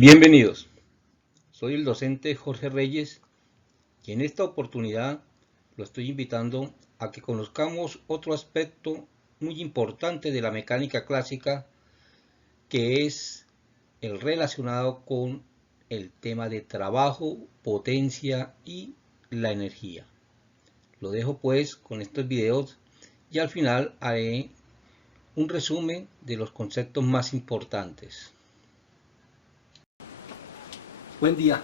Bienvenidos, soy el docente Jorge Reyes y en esta oportunidad lo estoy invitando a que conozcamos otro aspecto muy importante de la mecánica clásica, que es el relacionado con el tema de trabajo, potencia y la energía. Lo dejo pues con estos videos y al final haré un resumen de los conceptos más importantes. Buen día.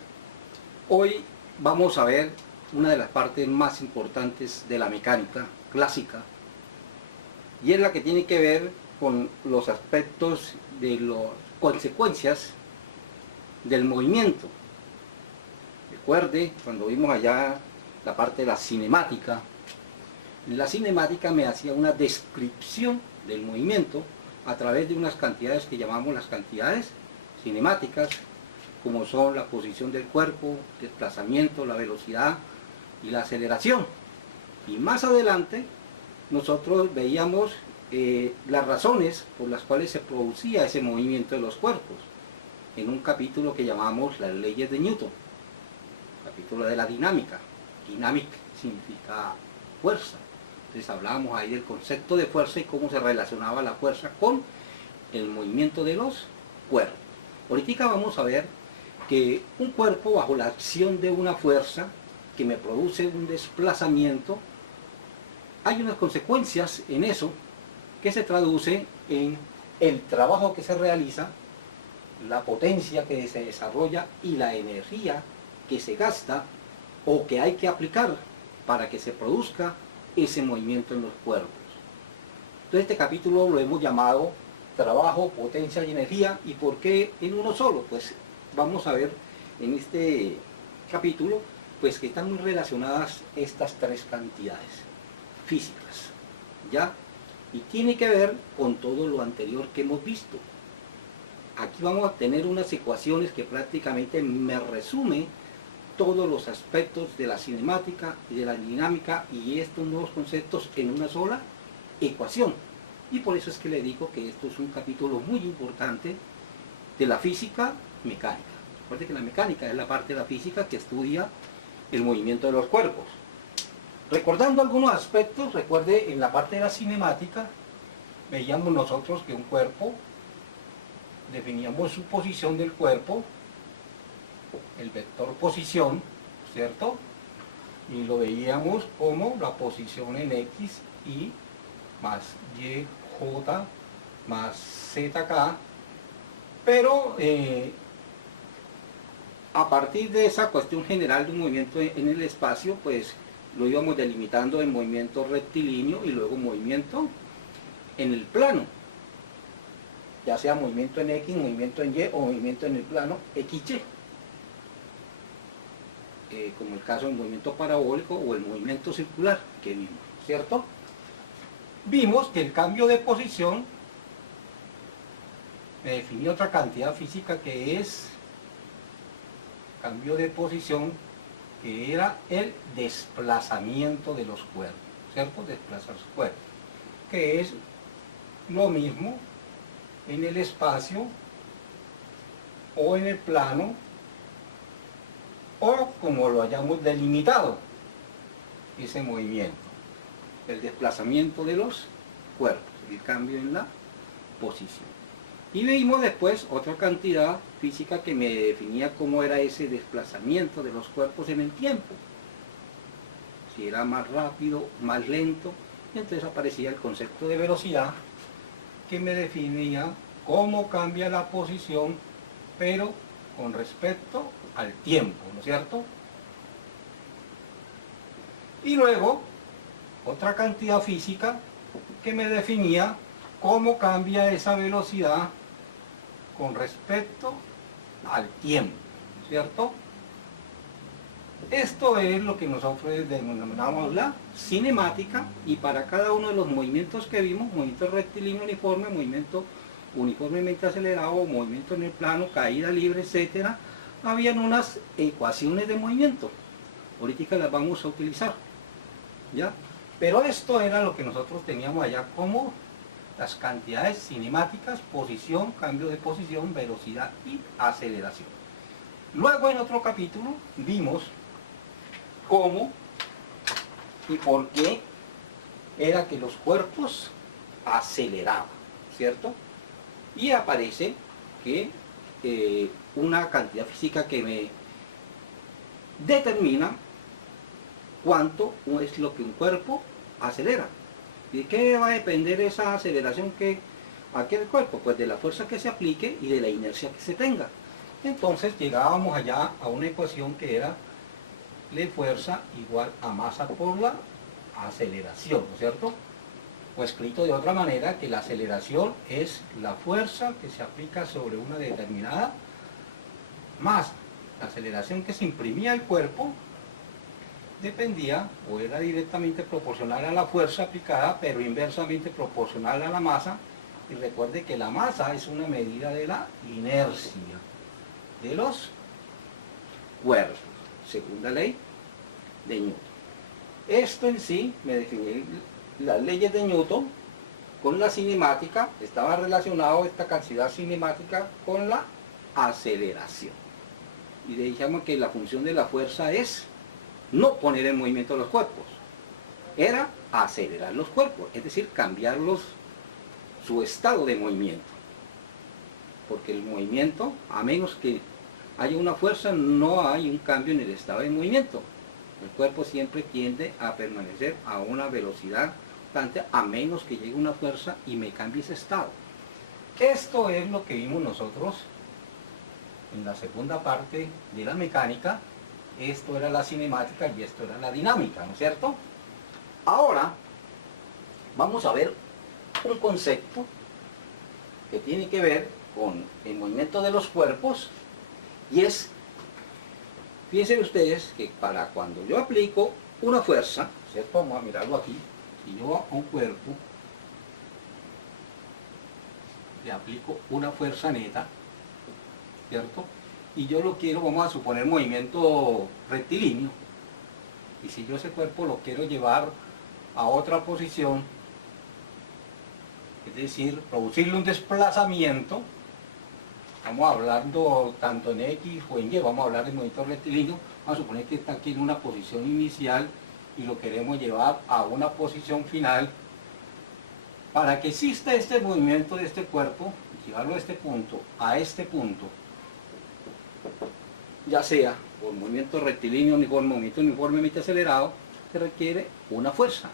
Hoy vamos a ver una de las partes más importantes de la mecánica clásica y es la que tiene que ver con los aspectos de las consecuencias del movimiento. Recuerde, cuando vimos allá la parte de la cinemática, me hacía una descripción del movimiento a través de unas cantidades que llamamos las cantidades cinemáticas, como son la posición del cuerpo, desplazamiento, la velocidad y la aceleración. Y más adelante nosotros veíamos las razones por las cuales se producía ese movimiento de los cuerpos, en un capítulo que llamamos las leyes de Newton, capítulo de la dinámica. Dynamic significa fuerza. Entonces hablábamos ahí del concepto de fuerza y cómo se relacionaba la fuerza con el movimiento de los cuerpos. Ahorita vamos a ver que un cuerpo bajo la acción de una fuerza que me produce un desplazamiento, hay unas consecuencias en eso que se traduce en el trabajo que se realiza, la potencia que se desarrolla y la energía que se gasta o que hay que aplicar para que se produzca ese movimiento en los cuerpos. Entonces este capítulo lo hemos llamado trabajo, potencia y energía. ¿Y por qué en uno solo? Pues vamos a ver en este capítulo pues que están muy relacionadas estas tres cantidades físicas, ¿ya? Y tiene que ver con todo lo anterior que hemos visto. Aquí vamos a tener unas ecuaciones que prácticamente me resumen todos los aspectos de la cinemática y de la dinámica y estos nuevos conceptos en una sola ecuación. Y por eso es que le digo que esto es un capítulo muy importante de la física mecánica. Recuerde que la mecánica es la parte de la física que estudia el movimiento de los cuerpos. Recordando algunos aspectos, recuerde en la parte de la cinemática, veíamos nosotros que un cuerpo, definíamos su posición del cuerpo, el vector posición, ¿cierto? Y lo veíamos como la posición en X, Y más Y, J más ZK, pero a partir de esa cuestión general de un movimiento en el espacio, pues lo íbamos delimitando en movimiento rectilíneo y luego movimiento en el plano, ya sea movimiento en X, movimiento en Y o movimiento en el plano XY, como el caso del movimiento parabólico o el movimiento circular que vimos, ¿cierto? Vimos que el cambio de posición me definió otra cantidad física que es cambio de posición, que era el desplazamiento de los cuerpos, ¿cierto? Desplazar su cuerpo, que es lo mismo en el espacio o en el plano o como lo hayamos delimitado ese movimiento, el desplazamiento de los cuerpos, el cambio en la posición. Y vimos después otra cantidad física que me definía cómo era ese desplazamiento de los cuerpos en el tiempo, si era más rápido, más lento. Y entonces aparecía el concepto de velocidad que me definía cómo cambia la posición pero con respecto al tiempo, ¿no es cierto? Y luego otra cantidad física que me definía cómo cambia esa velocidad con respecto al tiempo, ¿cierto? Esto es lo que nosotros denominamos la cinemática, y para cada uno de los movimientos que vimos, movimiento rectilíneo uniforme, movimiento uniformemente acelerado, movimiento en el plano, caída libre, etcétera, habían unas ecuaciones de movimiento. Ahorita las vamos a utilizar, ¿ya? Pero esto era lo que nosotros teníamos allá como las cantidades cinemáticas, posición, cambio de posición, velocidad y aceleración. Luego en otro capítulo vimos cómo y por qué era que los cuerpos aceleraban, ¿cierto? Y aparece que una cantidad física que me determina cuánto es lo que un cuerpo acelera. ¿De qué va a depender esa aceleración que aquel cuerpo? Pues de la fuerza que se aplique y de la inercia que se tenga. Entonces llegábamos allá a una ecuación que era la fuerza igual a masa por la aceleración, ¿no es cierto? O escrito de otra manera, que la aceleración es la fuerza que se aplica sobre una determinada masa. La aceleración que se imprimía al cuerpo dependía o era directamente proporcional a la fuerza aplicada, pero inversamente proporcional a la masa. Y recuerde que la masa es una medida de la inercia de los cuerpos, segunda ley de Newton. Esto en sí me define las leyes de Newton con la cinemática. Estaba relacionado esta cantidad cinemática con la aceleración. Y dijimos que la función de la fuerza es no poner en movimiento los cuerpos, era acelerar los cuerpos, es decir, cambiarlos su estado de movimiento. Porque el movimiento, a menos que haya una fuerza, no hay un cambio en el estado de movimiento. El cuerpo siempre tiende a permanecer a una velocidad constante, a menos que llegue una fuerza y me cambie ese estado. Esto es lo que vimos nosotros en la segunda parte de la mecánica. Esto era la cinemática y esto era la dinámica, ¿no es cierto? Ahora vamos a ver un concepto que tiene que ver con el movimiento de los cuerpos, y es, fíjense ustedes que para cuando yo aplico una fuerza, ¿cierto? Vamos a mirarlo aquí. Si yo a un cuerpo le aplico una fuerza neta, ¿cierto? Y yo lo quiero, vamos a suponer, movimiento rectilíneo, y si yo ese cuerpo lo quiero llevar a otra posición, es decir, producirle un desplazamiento, estamos hablando tanto en X o en Y, vamos a hablar de movimiento rectilíneo, vamos a suponer que está aquí en una posición inicial y lo queremos llevar a una posición final. Para que exista este movimiento de este cuerpo, llevarlo de este punto a este punto, ya sea por movimiento rectilíneo o por movimiento uniformemente acelerado, se requiere una fuerza.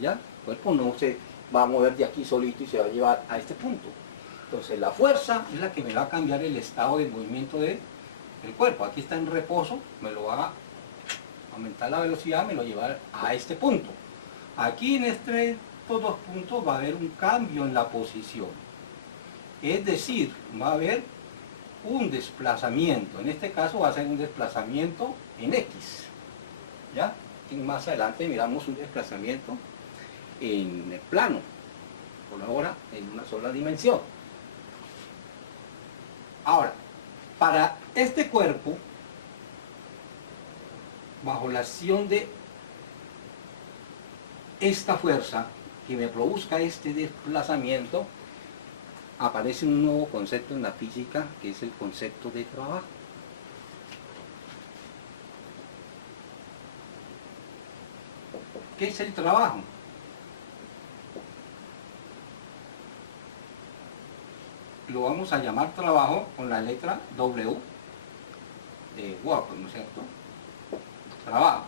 ¿Ya? El cuerpo no se va a mover de aquí solito y se va a llevar a este punto. Entonces la fuerza es la que me va a cambiar el estado de movimiento del cuerpo. Aquí está en reposo, me lo va a aumentar la velocidad, me lo va a llevar a este punto. Aquí en estos dos puntos va a haber un cambio en la posición. Es decir, va a haber un desplazamiento. En este caso va a ser un desplazamiento en X. ¿Ya? Y más adelante miramos un desplazamiento en el plano. Por ahora en una sola dimensión. Ahora, para este cuerpo, bajo la acción de esta fuerza que me produzca este desplazamiento, aparece un nuevo concepto en la física, que es el concepto de trabajo. ¿Qué es el trabajo? Lo vamos a llamar trabajo con la letra W de work, ¿no es cierto? Trabajo.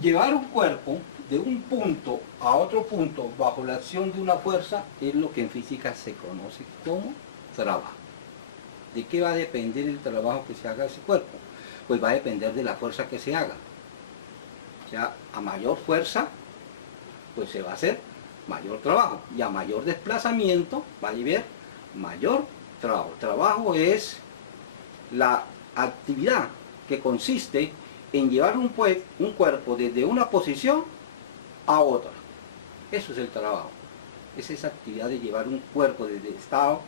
Llevar un cuerpo de un punto a otro punto bajo la acción de una fuerza es lo que en física se conoce como trabajo. ¿De qué va a depender el trabajo que se haga a ese cuerpo? Pues va a depender de la fuerza que se haga. O sea, a mayor fuerza, pues se va a hacer mayor trabajo, y a mayor desplazamiento va a llevar mayor trabajo. Trabajo es la actividad que consiste en llevar un cuerpo desde una posición a otra. Eso es el trabajo. Es esa actividad de llevar un cuerpo desde el estado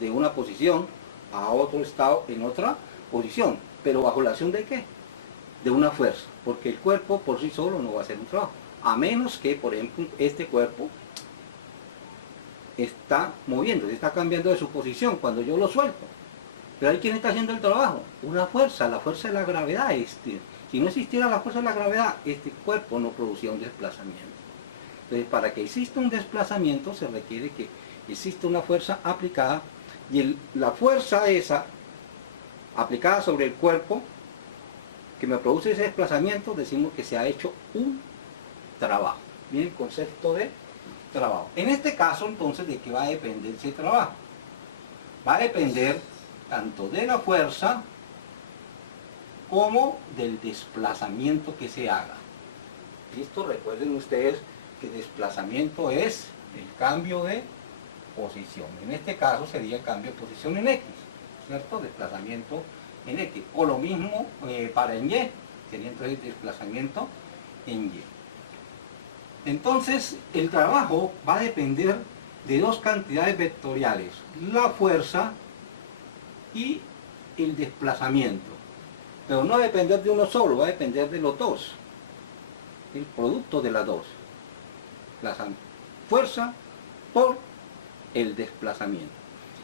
de una posición a otro estado en otra posición. ¿Pero bajo la acción de qué? De una fuerza. Porque el cuerpo por sí solo no va a hacer un trabajo. a menos que, por ejemplo, este cuerpo está moviendo, está cambiando de su posición cuando yo lo suelto. Pero ahí, ¿quién está haciendo el trabajo? Una fuerza, la fuerza de la gravedad. Si no existiera la fuerza de la gravedad, este cuerpo no producía un desplazamiento. Entonces, para que exista un desplazamiento se requiere que exista una fuerza aplicada, y la fuerza esa aplicada sobre el cuerpo que me produce ese desplazamiento, decimos que se ha hecho un trabajo. Bien, el concepto de trabajo. En este caso, entonces, ¿de qué va a depender ese trabajo? Va a depender tanto de la fuerza como del desplazamiento que se haga. ¿Listo? Recuerden ustedes que desplazamiento es el cambio de posición. En este caso sería el cambio de posición en X, ¿cierto? Desplazamiento en X. O lo mismo para en Y, sería entonces desplazamiento en Y. Entonces, el trabajo va a depender de dos cantidades vectoriales: la fuerza y el desplazamiento. Pero no va a depender de uno solo, va a depender de los dos. El producto de las dos. La fuerza por el desplazamiento.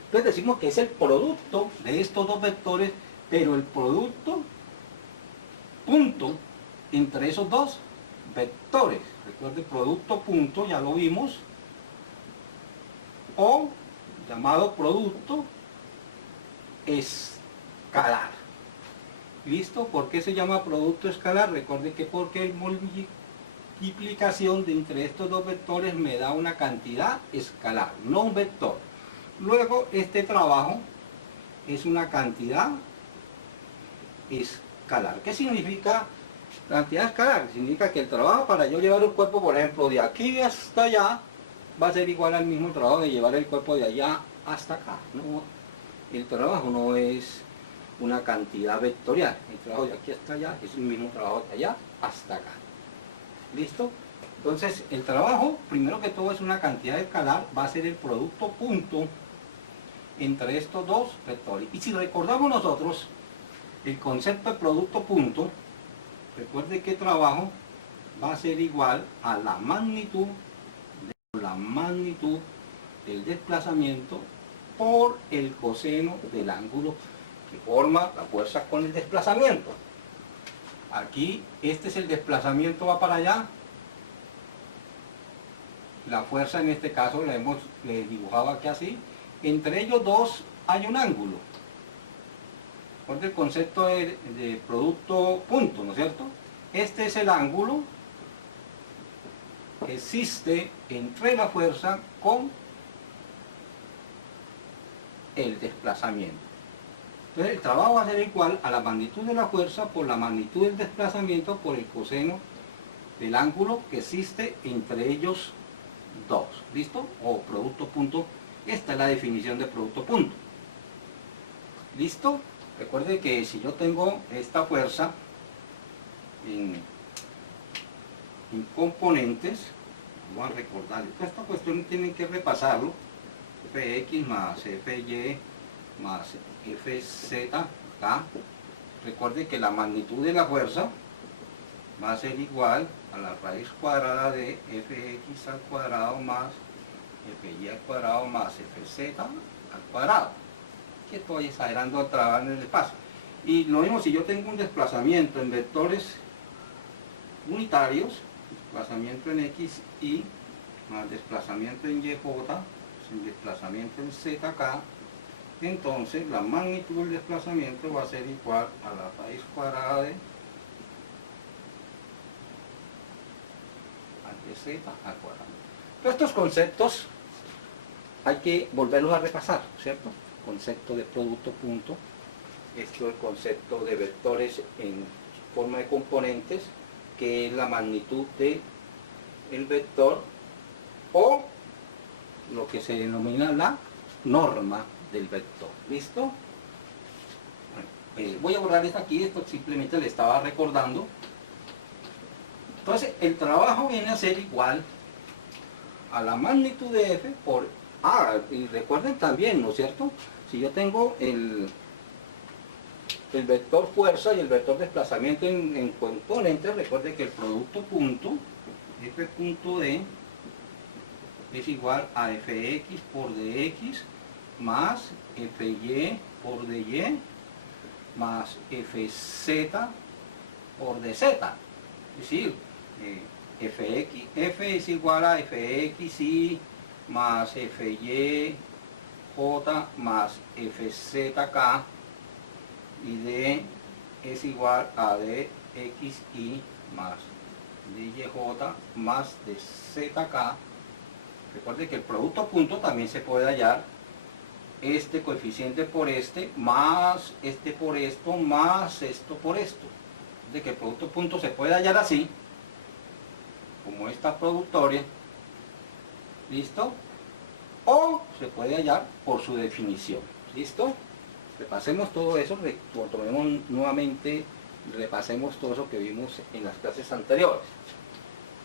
Entonces decimos que es el producto de estos dos vectores, pero el producto punto entre esos dos vectores. Recuerde, producto punto, ya lo vimos, o llamado producto escalar. ¿Listo? ¿Por qué se llama producto escalar? Recuerde que porque el multiplicación de entre estos dos vectores me da una cantidad escalar, no un vector. Luego, este trabajo es una cantidad escalar. ¿Qué significa cantidad escalar? Significa que el trabajo para yo llevar el cuerpo, por ejemplo, de aquí hasta allá, va a ser igual al mismo trabajo de llevar el cuerpo de allá hasta acá. No, el trabajo no es una cantidad vectorial. El trabajo de aquí hasta allá es el mismo trabajo de allá hasta acá. ¿Listo? Entonces, el trabajo, primero que todo, es una cantidad escalar, va a ser el producto punto entre estos dos vectores. Y si recordamos nosotros el concepto de producto punto, recuerde que trabajo va a ser igual a la magnitud del desplazamiento por el coseno del ángulo que forma la fuerza con el desplazamiento. Aquí, este es el desplazamiento, va para allá. La fuerza en este caso le dibujado aquí así. Entre ellos dos hay un ángulo. Porque el concepto de producto punto, ¿no es cierto? Este es el ángulo que existe entre la fuerza con el desplazamiento. Entonces el trabajo va a ser igual a la magnitud de la fuerza por la magnitud del desplazamiento por el coseno del ángulo que existe entre ellos dos. ¿Listo? O producto punto. Esta es la definición de producto punto. ¿Listo? Recuerde que si yo tengo esta fuerza en componentes, vamos a recordar, esta cuestión tienen que repasarlo: Fx más Fy más Fz acá. Recuerde que la magnitud de la fuerza va a ser igual a la raíz cuadrada de Fx al cuadrado más Fy al cuadrado más Fz al cuadrado. Que estoy exagerando a trabajar en el espacio. Y lo mismo si yo tengo un desplazamiento en vectores unitarios, desplazamiento en x, y más desplazamiento en y, sin desplazamiento en z acá, entonces la magnitud del desplazamiento va a ser igual a la raíz cuadrada de z al cuadrado. Todos estos conceptos hay que volverlos a repasar, ¿cierto? Concepto de producto punto, esto es el concepto de vectores en forma de componentes, que es la magnitud del vector, o lo que se denomina la norma del vector. ¿Listo? Voy a borrar esto aquí, esto simplemente le estaba recordando. Entonces el trabajo viene a ser igual a la magnitud de F por A. Y recuerden también, ¿no es cierto? Si yo tengo el vector fuerza y el vector desplazamiento en componentes, recuerde que el producto punto f punto d es igual a fx por dx más fy por dy más fz por dz. Es decir, f es igual a fxy más fyj más fzk y d es igual a dxy más dyj más dzk. Recuerde que el producto punto también se puede hallar este coeficiente por este, más este por esto, más esto por esto. De que el producto punto se puede hallar así, como esta productoria, ¿listo? O se puede hallar por su definición, ¿listo? Repasemos todo eso, retomemos nuevamente, repasemos todo eso que vimos en las clases anteriores.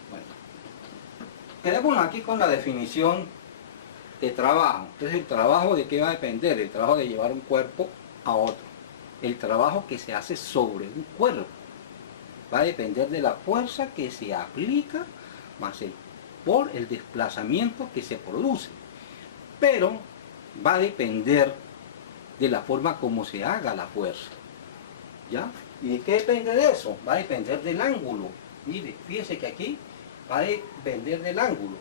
Bueno, quedémonos aquí con la definición de trabajo. Entonces, ¿el trabajo de qué va a depender? El trabajo de llevar un cuerpo a otro. El trabajo que se hace sobre un cuerpo va a depender de la fuerza que se aplica más por el desplazamiento que se produce. Pero va a depender de la forma como se haga la fuerza. ¿Ya? ¿Y de qué depende de eso? Va a depender del ángulo. Mire, fíjese que aquí va a depender del ángulo.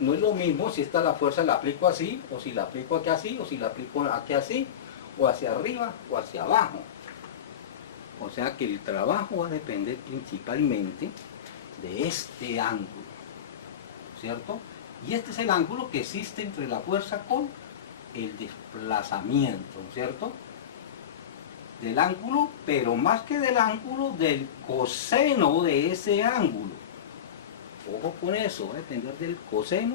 No es lo mismo si esta la fuerza la aplico así, o si la aplico aquí así, o si la aplico aquí así, o hacia arriba, o hacia abajo. O sea que el trabajo va a depender principalmente de este ángulo, ¿cierto? Y este es el ángulo que existe entre la fuerza con el desplazamiento, ¿cierto? Del ángulo, pero más que del ángulo, del coseno de ese ángulo. Ojo con eso, va a depender del coseno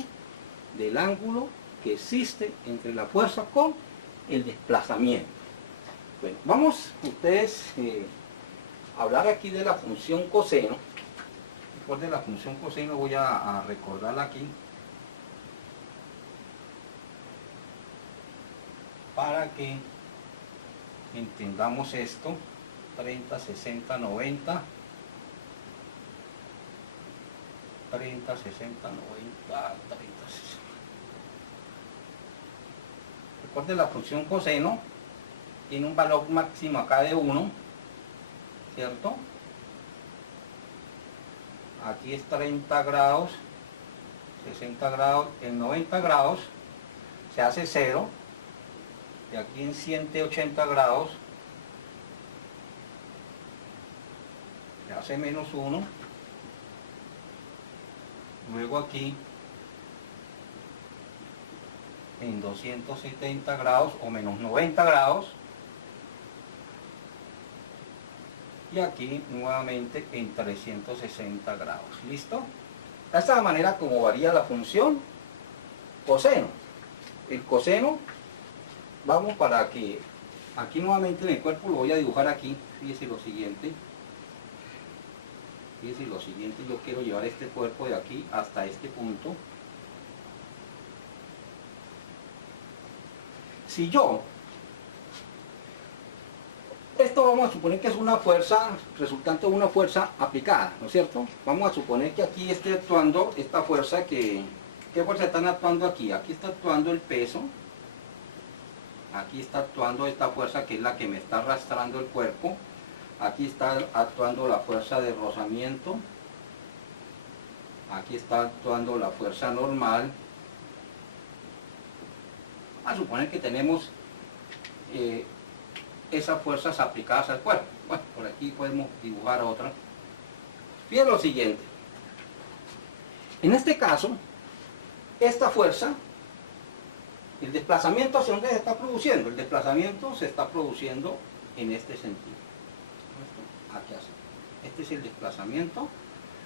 del ángulo que existe entre la fuerza con el desplazamiento. Bueno, vamos ustedes a hablar aquí de la función coseno. Después de la función coseno voy a recordarla aquí para que entendamos esto. 30, 60, 90, 30, 60, 90, 30, 60. Recuerden, la función coseno tiene un valor máximo acá de 1, ¿cierto? Aquí es 30 grados, 60 grados, en 90 grados se hace 0, y aquí en 180 grados se hace menos 1, luego aquí en 270 grados o menos 90 grados, y aquí nuevamente en 360 grados. ¿Listo? Esta es la manera como varía la función coseno. El coseno, vamos para que aquí nuevamente en el cuerpo lo voy a dibujar aquí. Fíjese lo siguiente. Fíjese lo siguiente, yo quiero llevar este cuerpo de aquí hasta este punto. Si yo, esto vamos a suponer que es una fuerza, resultante de una fuerza aplicada, ¿no es cierto? Vamos a suponer que aquí esté actuando esta fuerza ¿qué fuerza están actuando aquí? Aquí está actuando el peso, aquí está actuando esta fuerza que es la que me está arrastrando el cuerpo, aquí está actuando la fuerza de rozamiento, aquí está actuando la fuerza normal. A suponer que tenemos esas fuerzas aplicadas al cuerpo. Bueno, por aquí podemos dibujar otra. Fíjense lo siguiente. En este caso, esta fuerza, el desplazamiento hacia dónde se está produciendo. El desplazamiento se está produciendo en este sentido. Aquí así. Este es el desplazamiento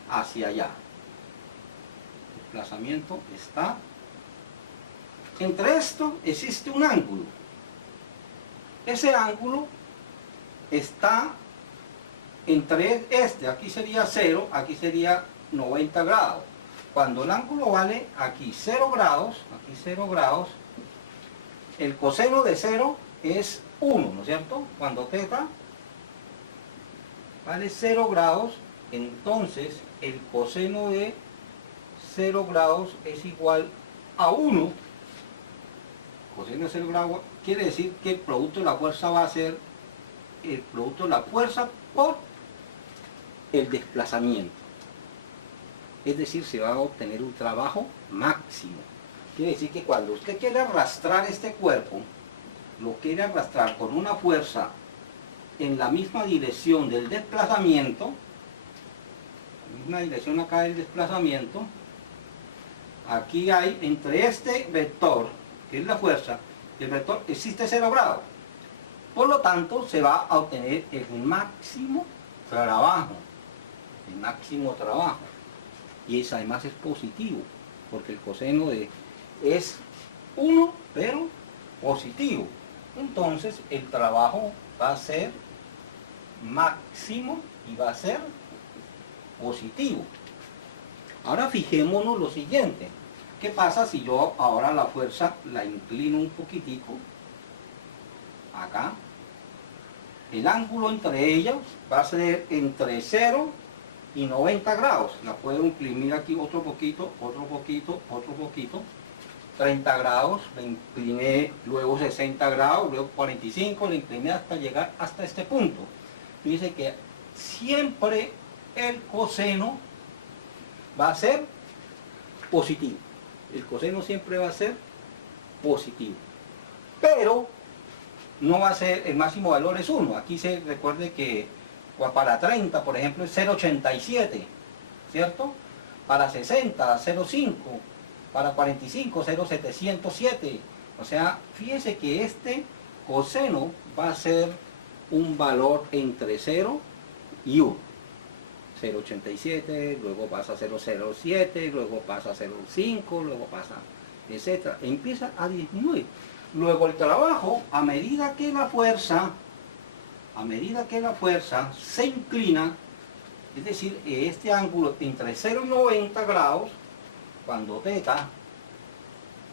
hacia allá. El desplazamiento está. Entre esto existe un ángulo. Ese ángulo está entre aquí sería 0, aquí sería 90 grados. Cuando el ángulo vale aquí 0 grados, el coseno de 0 es 1, ¿no es cierto? Cuando θ vale 0 grados, entonces el coseno de 0 grados es igual a 1. Coseno de 0 grados quiere decir que el producto de la fuerza va a ser el producto de la fuerza por el desplazamiento. Es decir, se va a obtener un trabajo máximo. Quiere decir que cuando usted quiere arrastrar este cuerpo, lo quiere arrastrar con una fuerza en la misma dirección del desplazamiento, la misma dirección acá del desplazamiento, aquí hay entre este vector, que es la fuerza, y el vector existe 0 grados. Por lo tanto, se va a obtener el máximo trabajo. El máximo trabajo. Y eso además es positivo, porque el coseno de es 1, pero positivo. Entonces, el trabajo va a ser máximo y va a ser positivo. Ahora fijémonos lo siguiente. ¿Qué pasa si yo ahora la fuerza la inclino un poquitico? Acá. El ángulo entre ellas va a ser entre 0 y 90 grados. La puedo inclinar aquí otro poquito, otro poquito, otro poquito. 30 grados, la incliné, luego 60 grados, luego 45, la incliné hasta llegar hasta este punto. Dice que siempre el coseno va a ser positivo. El coseno siempre va a ser positivo. Pero no va a ser, el máximo valor es 1. Aquí se recuerde que para 30, por ejemplo, es 0,87, ¿cierto? Para 60, 0,5. Para 45, 0,707. O sea, fíjese que este coseno va a ser un valor entre 0 y 1. 0,87, luego pasa a 0,07, luego pasa a 0,5, luego pasa, etc. Empieza a disminuir. Luego el trabajo, a medida que la fuerza se inclina, es decir, este ángulo entre 0 y 90 grados, cuando θ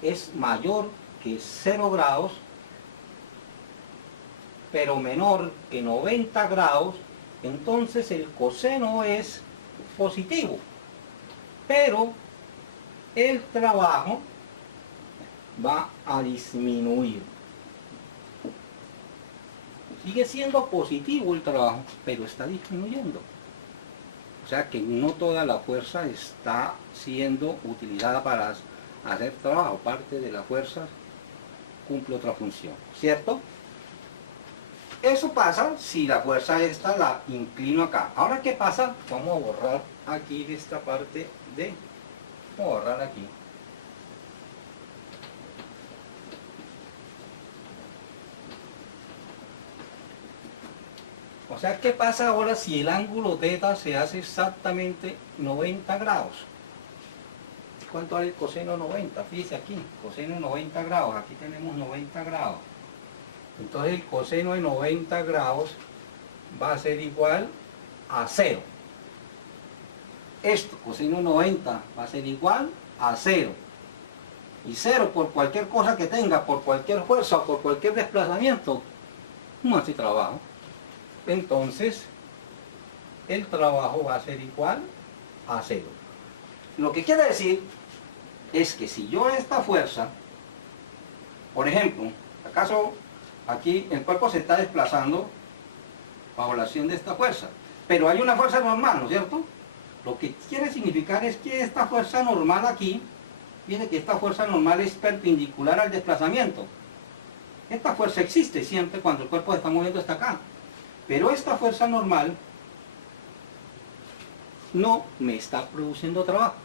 es mayor que 0 grados, pero menor que 90 grados, entonces el coseno es positivo. Pero el trabajo va a disminuir. Sigue siendo positivo el trabajo, pero está disminuyendo. O sea que no toda la fuerza está siendo utilizada para hacer trabajo. Parte de la fuerza cumple otra función, ¿cierto? Eso pasa si la fuerza esta la inclino acá. Ahora, ¿qué pasa? Vamos a borrar aquí de esta parte de... Vamos a borrar aquí. O sea, ¿qué pasa ahora si el ángulo θ se hace exactamente 90 grados? ¿Cuánto vale el coseno 90? Fíjese aquí, coseno 90 grados. Aquí tenemos 90 grados. Entonces el coseno de 90 grados va a ser igual a 0. Esto, coseno 90, va a ser igual a 0. Y 0 por cualquier cosa que tenga, por cualquier fuerza o por cualquier desplazamiento, no hace trabajo. Entonces, el trabajo va a ser igual a 0. Lo que quiere decir es que si yo esta fuerza, por ejemplo, acaso aquí el cuerpo se está desplazando bajo la acción de esta fuerza, pero hay una fuerza normal, ¿no es cierto? Lo que quiere significar es que esta fuerza normal aquí, viene que esta fuerza normal es perpendicular al desplazamiento. Esta fuerza existe siempre cuando el cuerpo se está moviendo hasta acá. Pero esta fuerza normal no me está produciendo trabajo.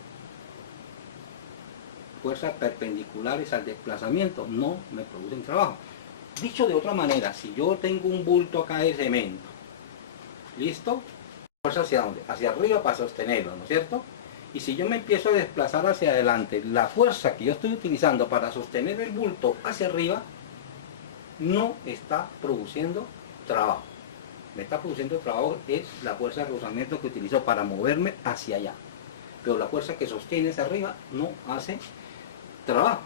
Fuerzas perpendiculares al desplazamiento no me producen trabajo. Dicho de otra manera, si yo tengo un bulto acá de cemento, ¿listo? Fuerza hacia dónde? Hacia arriba para sostenerlo, ¿no es cierto? Y si yo me empiezo a desplazar hacia adelante, la fuerza que yo estoy utilizando para sostener el bulto hacia arriba no está produciendo trabajo. Me está produciendo trabajo es la fuerza de rozamiento que utilizo para moverme hacia allá. Pero la fuerza que sostiene hacia arriba no hace trabajo.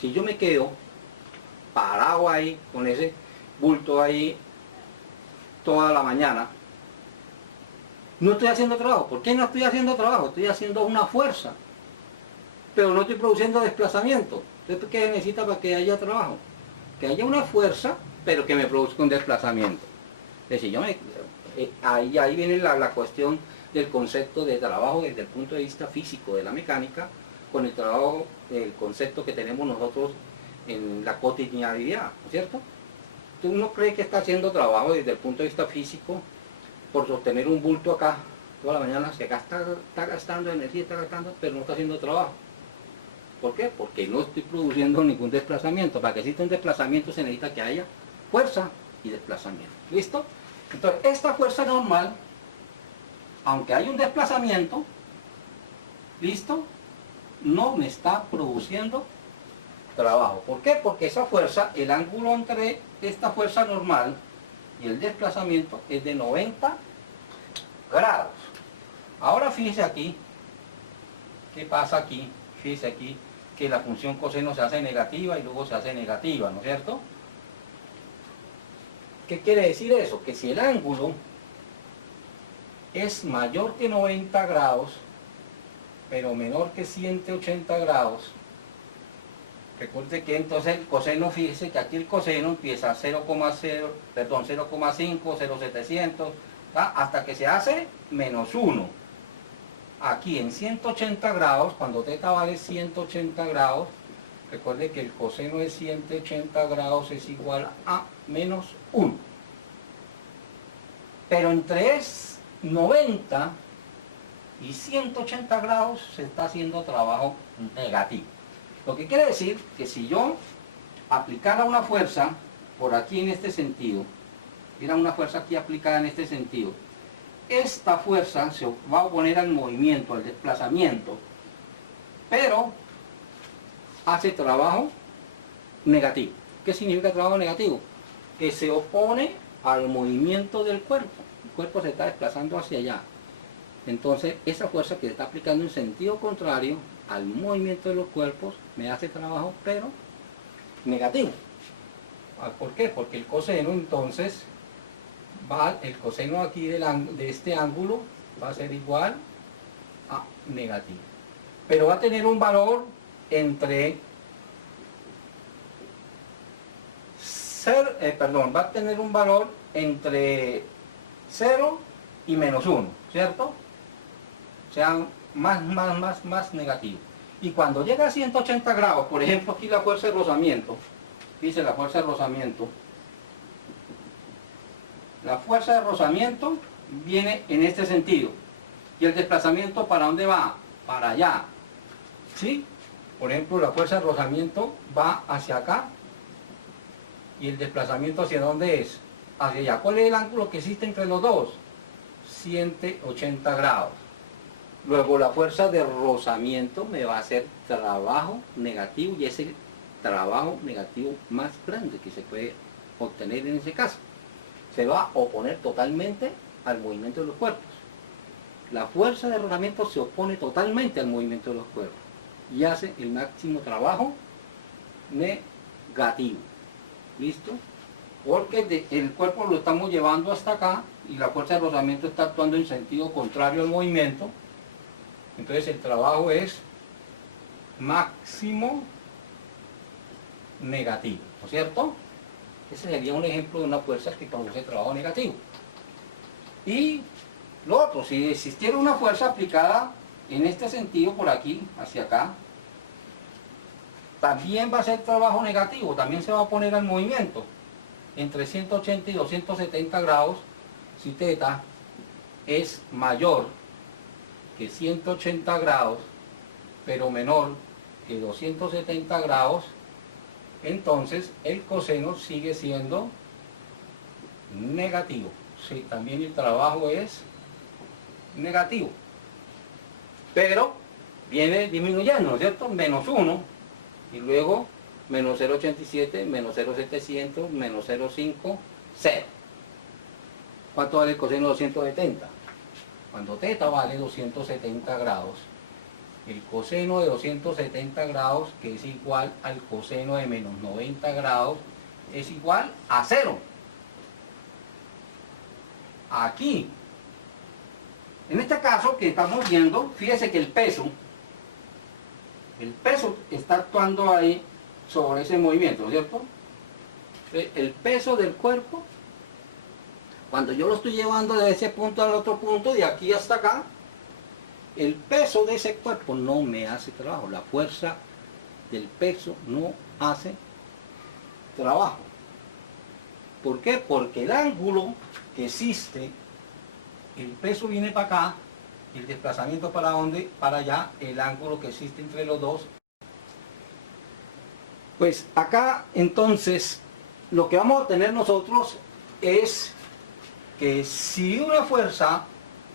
Si yo me quedo parado ahí, con ese bulto ahí toda la mañana, No estoy haciendo trabajo. ¿Por qué no estoy haciendo trabajo? Estoy haciendo una fuerza, pero no estoy produciendo desplazamiento. Entonces, ¿qué se necesita para que haya trabajo? Que haya una fuerza, pero que me produzca un desplazamiento. Es decir, ahí viene la cuestión del concepto de trabajo desde el punto de vista físico de la mecánica, con el trabajo, el concepto que tenemos nosotros en la cotidianidad, ¿no es cierto? Tú no crees que está haciendo trabajo desde el punto de vista físico por sostener un bulto acá toda la mañana, está gastando energía, está gastando, pero no está haciendo trabajo. ¿Por qué? Porque no estoy produciendo ningún desplazamiento. Para que exista un desplazamiento se necesita que haya fuerza y desplazamiento. ¿Listo? Entonces, esta fuerza normal, aunque hay un desplazamiento, ¿listo? No me está produciendo trabajo. ¿Por qué? Porque esa fuerza, el ángulo entre esta fuerza normal y el desplazamiento es de 90 grados. Ahora fíjese aquí, ¿qué pasa aquí? Fíjese aquí que la función coseno se hace negativa y luego se hace negativa, ¿no es cierto? ¿Qué quiere decir eso? Que si el ángulo es mayor que 90 grados, pero menor que 180 grados, recuerde que entonces el coseno, fíjese que aquí el coseno empieza a 0,0, perdón, 0,5, 0,700, hasta que se hace menos 1. Aquí en 180 grados, cuando θ vale 180 grados, recuerde que el coseno de 180 grados es igual a menos 1. Pero entre 90 y 180 grados se está haciendo trabajo negativo. Lo que quiere decir que si yo aplicara una fuerza por aquí en este sentido, mira una fuerza aquí aplicada en este sentido, esta fuerza se va a oponer al movimiento, al desplazamiento, pero hace trabajo negativo. ¿Qué significa trabajo negativo? Que se opone al movimiento del cuerpo. El cuerpo se está desplazando hacia allá. Entonces, esa fuerza que se está aplicando en sentido contrario al movimiento de los cuerpos me hace trabajo, pero negativo. ¿Por qué? Porque el coseno entonces el coseno aquí de este ángulo va a ser igual a negativo. Pero va a tener un valor entre va a tener un valor entre 0 y menos 1, ¿cierto? O sea, más negativo. Y cuando llega a 180 grados, por ejemplo, aquí la fuerza de rozamiento, dice la fuerza de rozamiento, la fuerza de rozamiento viene en este sentido. ¿Y el desplazamiento para dónde va? Para allá. ¿Sí? Por ejemplo, la fuerza de rozamiento va hacia acá. ¿Y el desplazamiento hacia dónde es? Hacia allá. ¿Cuál es el ángulo que existe entre los dos? 180 grados. Luego la fuerza de rozamiento me va a hacer trabajo negativo, y es el trabajo negativo más grande que se puede obtener en ese caso. Se va a oponer totalmente al movimiento de los cuerpos. La fuerza de rozamiento se opone totalmente al movimiento de los cuerpos y hace el máximo trabajo negativo. ¿Listo? Porque el cuerpo lo estamos llevando hasta acá y la fuerza de rozamiento está actuando en sentido contrario al movimiento. Entonces el trabajo es máximo negativo, ¿no es cierto? Ese sería un ejemplo de una fuerza que produce trabajo negativo. Y lo otro, si existiera una fuerza aplicada en este sentido, por aquí, hacia acá, también va a ser trabajo negativo, también se va a poner al movimiento. Entre 180 y 270 grados, si θ es mayor que 180 grados, pero menor que 270 grados, entonces el coseno sigue siendo negativo. Sí, también el trabajo es negativo. Pero viene disminuyendo, ¿no es cierto? Menos 1, y luego menos 0,87, menos 0,700, menos 0,5, 0. ¿Cuánto vale el coseno de 270? Cuando θ vale 270 grados, el coseno de 270 grados, que es igual al coseno de menos 90 grados, es igual a 0. Aquí, En este caso que estamos viendo, fíjese que el peso está actuando ahí sobre ese movimiento, ¿cierto? El peso del cuerpo, cuando yo lo estoy llevando de ese punto al otro punto, de aquí hasta acá, el peso de ese cuerpo no me hace trabajo, la fuerza del peso no hace trabajo. ¿Por qué? Porque el ángulo que existe, el peso viene para acá, el desplazamiento para dónde, para allá, el ángulo que existe entre los dos. Pues acá entonces lo que vamos a obtener nosotros es que si una fuerza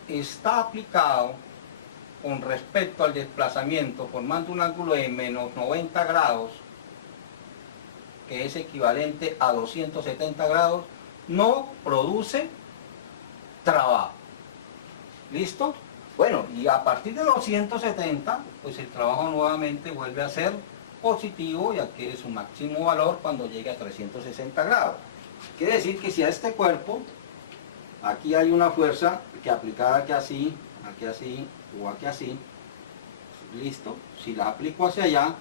está aplicada con respecto al desplazamiento formando un ángulo de menos 90 grados, que es equivalente a 270 grados, no produce trabajo. ¿Listo? Bueno, y a partir de 270, pues el trabajo nuevamente vuelve a ser positivo y adquiere su máximo valor cuando llegue a 360 grados. Quiere decir que si a este cuerpo, aquí hay una fuerza que aplicada aquí así o aquí así, listo, si la aplico hacia allá,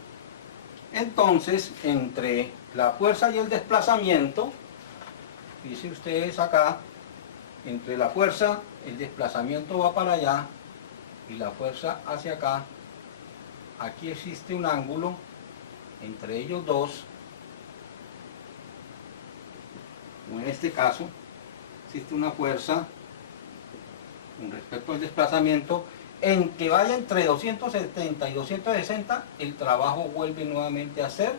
entonces entre la fuerza y el desplazamiento, fíjense ustedes acá, entre la fuerza, el desplazamiento va para allá y la fuerza hacia acá, aquí existe un ángulo entre ellos dos, o en este caso existe una fuerza con respecto al desplazamiento, en que vaya entre 270 y 260, el trabajo vuelve nuevamente a ser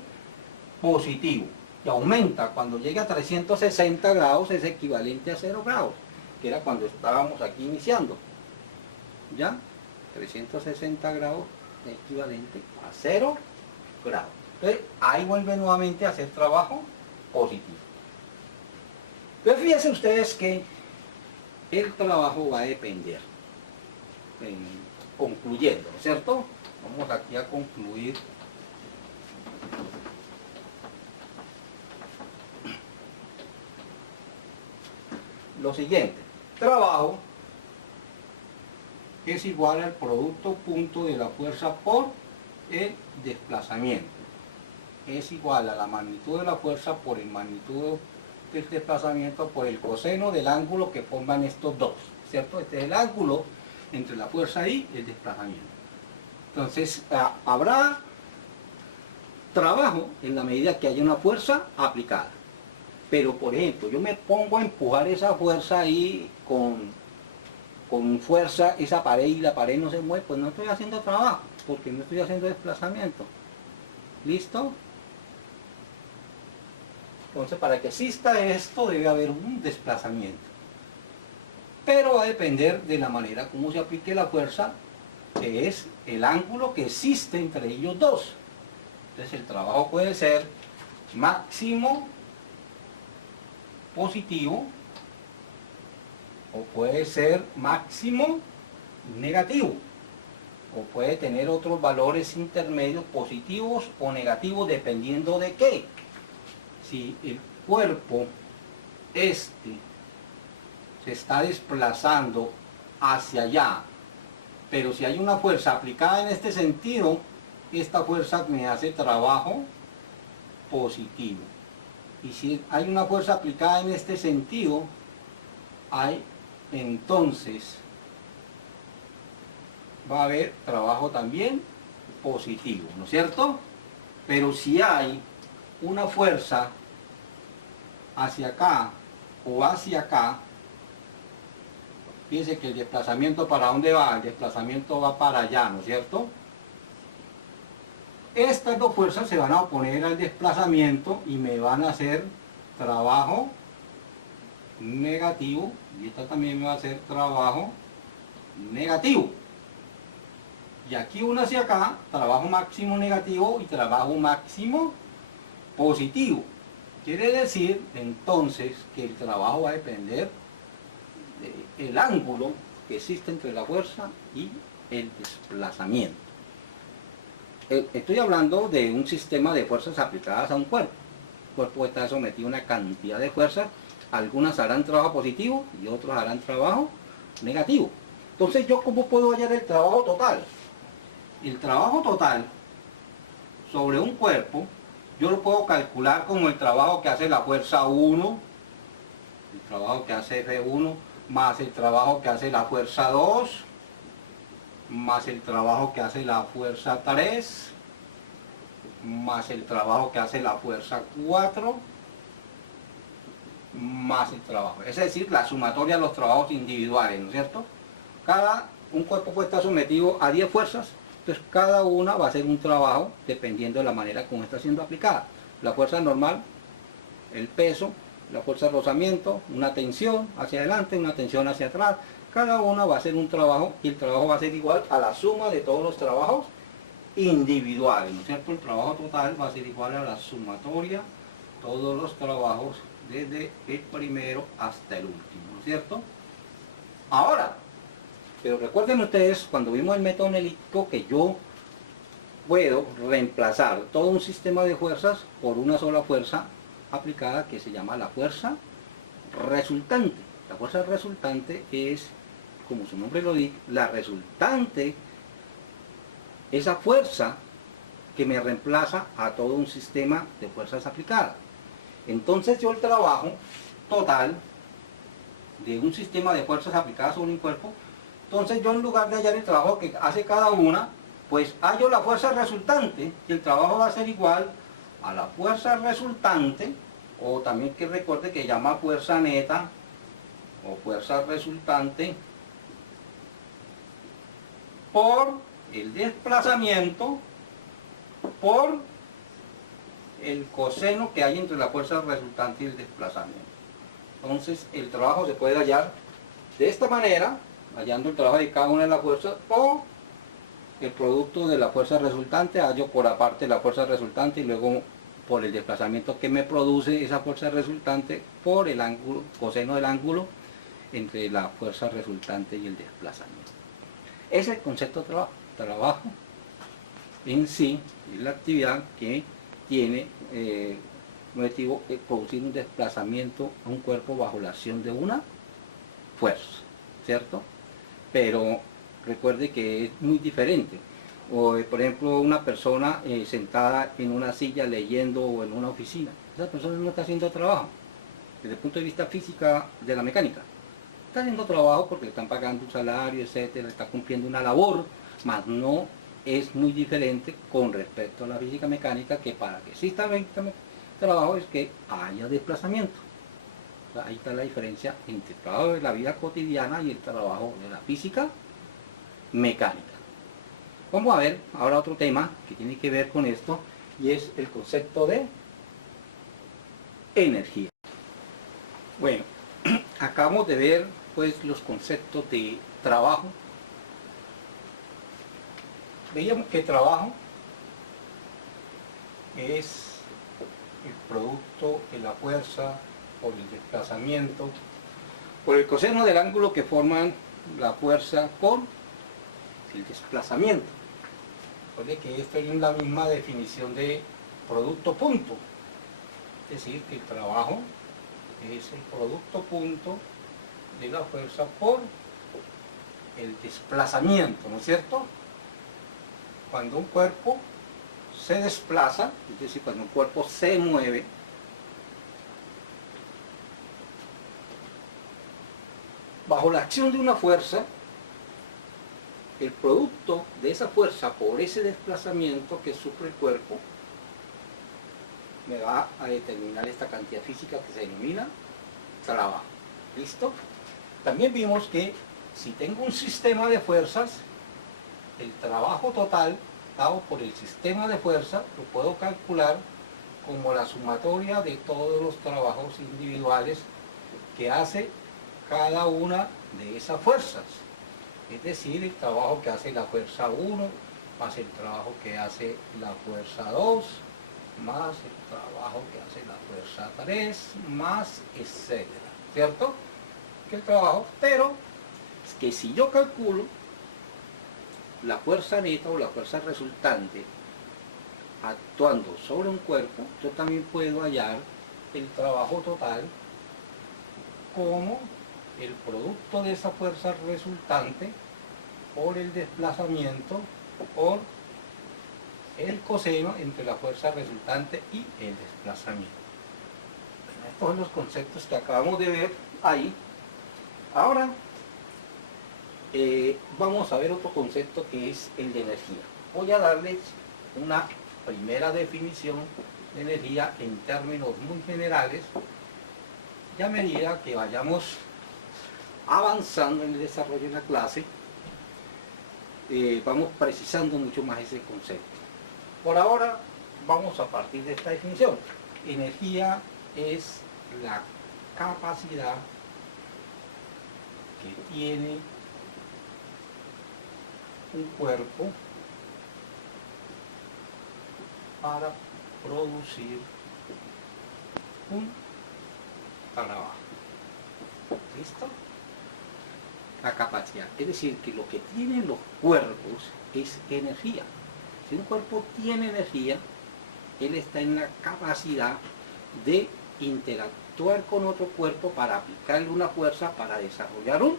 positivo y aumenta. Cuando llegue a 360 grados es equivalente a 0 grados, que era cuando estábamos aquí iniciando. ¿Ya? 360 grados es equivalente a 0 grados. Entonces ahí vuelve nuevamente a hacer trabajo positivo. Entonces fíjense ustedes que el trabajo va a depender, concluyendo, ¿cierto? Vamos aquí a concluir. Lo siguiente, trabajo es igual al producto punto de la fuerza por el desplazamiento. Es igual a la magnitud de la fuerza por el magnitud del desplazamiento por el coseno del ángulo que forman estos dos, ¿cierto? Este es el ángulo entre la fuerza y el desplazamiento. Entonces, habrá trabajo en la medida que haya una fuerza aplicada. Pero, por ejemplo, yo me pongo a empujar esa fuerza ahí con fuerza, esa pared, y la pared no se mueve, pues no estoy haciendo trabajo, porque no estoy haciendo desplazamiento. ¿Listo? Entonces, para que exista esto, debe haber un desplazamiento. Pero va a depender de la manera como se aplique la fuerza, que es el ángulo que existe entre ellos dos. Entonces, el trabajo puede ser máximo positivo o puede ser máximo negativo, o puede tener otros valores intermedios positivos o negativos dependiendo de qué. Si el cuerpo se está desplazando hacia allá, pero si hay una fuerza aplicada en este sentido, esta fuerza me hace trabajo positivo. Y si hay una fuerza aplicada en este sentido, entonces va a haber trabajo también positivo, ¿no es cierto? Pero si hay una fuerza hacia acá o hacia acá, fíjense que el desplazamiento, ¿para dónde va? El desplazamiento va para allá, ¿no es cierto? Estas dos fuerzas se van a oponer al desplazamiento y me van a hacer trabajo negativo, y esta también me va a hacer trabajo negativo. Y aquí uno hacia acá, trabajo máximo negativo y trabajo máximo positivo. Quiere decir entonces que el trabajo va a depender del ángulo que existe entre la fuerza y el desplazamiento. Estoy hablando de un sistema de fuerzas aplicadas a un cuerpo. El cuerpo está sometido a una cantidad de fuerzas, algunas harán trabajo positivo y otros harán trabajo negativo. Entonces, ¿yo cómo puedo hallar el trabajo total? El trabajo total sobre un cuerpo, yo lo puedo calcular como el trabajo que hace la fuerza 1, el trabajo que hace F1, más el trabajo que hace la fuerza 2, más el trabajo que hace la fuerza 3, más el trabajo que hace la fuerza 4, más el trabajo. Es decir, la sumatoria de los trabajos individuales, ¿no es cierto? Un cuerpo puede estar sometido a 10 fuerzas, entonces cada una va a hacer un trabajo dependiendo de la manera como está siendo aplicada. La fuerza normal, el peso, la fuerza de rozamiento, una tensión hacia adelante, una tensión hacia atrás. Cada una va a hacer un trabajo y el trabajo va a ser igual a la suma de todos los trabajos individuales, ¿no es cierto? El trabajo total va a ser igual a la sumatoria, todos los trabajos desde el primero hasta el último, ¿no es cierto? Ahora, pero recuerden ustedes cuando vimos el método analítico que yo puedo reemplazar todo un sistema de fuerzas por una sola fuerza aplicada que se llama la fuerza resultante. La fuerza resultante es, como su nombre lo dice, la resultante, esa fuerza que me reemplaza a todo un sistema de fuerzas aplicadas. Entonces yo el trabajo total de un sistema de fuerzas aplicadas sobre un cuerpo, entonces yo en lugar de hallar el trabajo que hace cada una, pues hallo la fuerza resultante y el trabajo va a ser igual a la fuerza resultante, o también que recuerde que llama fuerza neta o fuerza resultante, por el desplazamiento por el coseno que hay entre la fuerza resultante y el desplazamiento. Entonces el trabajo se puede hallar de esta manera, hallando el trabajo de cada una de las fuerzas, o el producto de la fuerza resultante, hallo por aparte la fuerza resultante y luego por el desplazamiento que me produce esa fuerza resultante por el ángulo, coseno del ángulo entre la fuerza resultante y el desplazamiento. Ese es el concepto de trabajo. Trabajo en sí es la actividad que tiene un objetivo, producir un desplazamiento a un cuerpo bajo la acción de una fuerza, ¿cierto? Pero recuerde que es muy diferente. O, por ejemplo, una persona sentada en una silla leyendo o en una oficina. Esa persona no está haciendo trabajo. Desde el punto de vista física de la mecánica. Está haciendo trabajo porque le están pagando un salario, etcétera, está cumpliendo una labor, mas no es muy diferente con respecto a la física mecánica, que para que exista trabajo es que haya desplazamiento. O sea, ahí está la diferencia entre el trabajo de la vida cotidiana y el trabajo de la física mecánica. Vamos a ver ahora otro tema que tiene que ver con esto, y es el concepto de energía. Bueno, acabamos de ver pues los conceptos de trabajo. Veíamos que trabajo es el producto de la fuerza por el desplazamiento, por el coseno del ángulo que forman la fuerza por el desplazamiento. Recuerde que esto es la misma definición de producto punto, es decir, que el trabajo es el producto punto de la fuerza por el desplazamiento, ¿no es cierto? Cuando un cuerpo se desplaza, es decir, cuando un cuerpo se mueve, bajo la acción de una fuerza, el producto de esa fuerza por ese desplazamiento que sufre el cuerpo me va a determinar esta cantidad física que se denomina trabajo. ¿Listo? También vimos que si tengo un sistema de fuerzas, el trabajo total dado por el sistema de fuerza lo puedo calcular como la sumatoria de todos los trabajos individuales que hace cada una de esas fuerzas. Es decir, el trabajo que hace la fuerza 1, más el trabajo que hace la fuerza 2, más el trabajo que hace la fuerza 3, más etcétera, ¿cierto? Que el trabajo, pero es que si yo calculo la fuerza neta o la fuerza resultante actuando sobre un cuerpo, yo también puedo hallar el trabajo total como el producto de esa fuerza resultante por el desplazamiento por el coseno entre la fuerza resultante y el desplazamiento. Bueno, estos son los conceptos que acabamos de ver ahí. Ahora vamos a ver otro concepto que es el de energía. Voy a darles una primera definición de energía en términos muy generales, y a medida que vayamos avanzando en el desarrollo de la clase, vamos precisando mucho más ese concepto. Por ahora vamos a partir de esta definición. Energía es la capacidad que tiene un cuerpo para producir un trabajo. ¿Listo? La capacidad, es decir, que lo que tienen los cuerpos es energía. Si un cuerpo tiene energía, él está en la capacidad de interactuar con otro cuerpo para aplicarle una fuerza para desarrollar un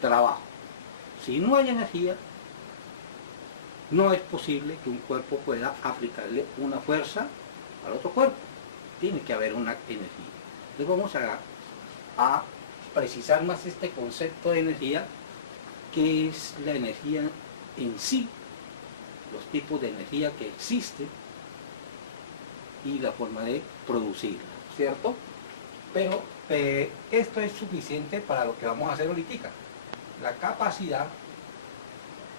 trabajo. Si no hay energía, no es posible que un cuerpo pueda aplicarle una fuerza al otro cuerpo. Tiene que haber una energía. Entonces vamos a precisar más este concepto de energía, que es la energía en sí, los tipos de energía que existen y la forma de producirla, ¿cierto? Pero esto es suficiente para lo que vamos a hacer ahorita. La capacidad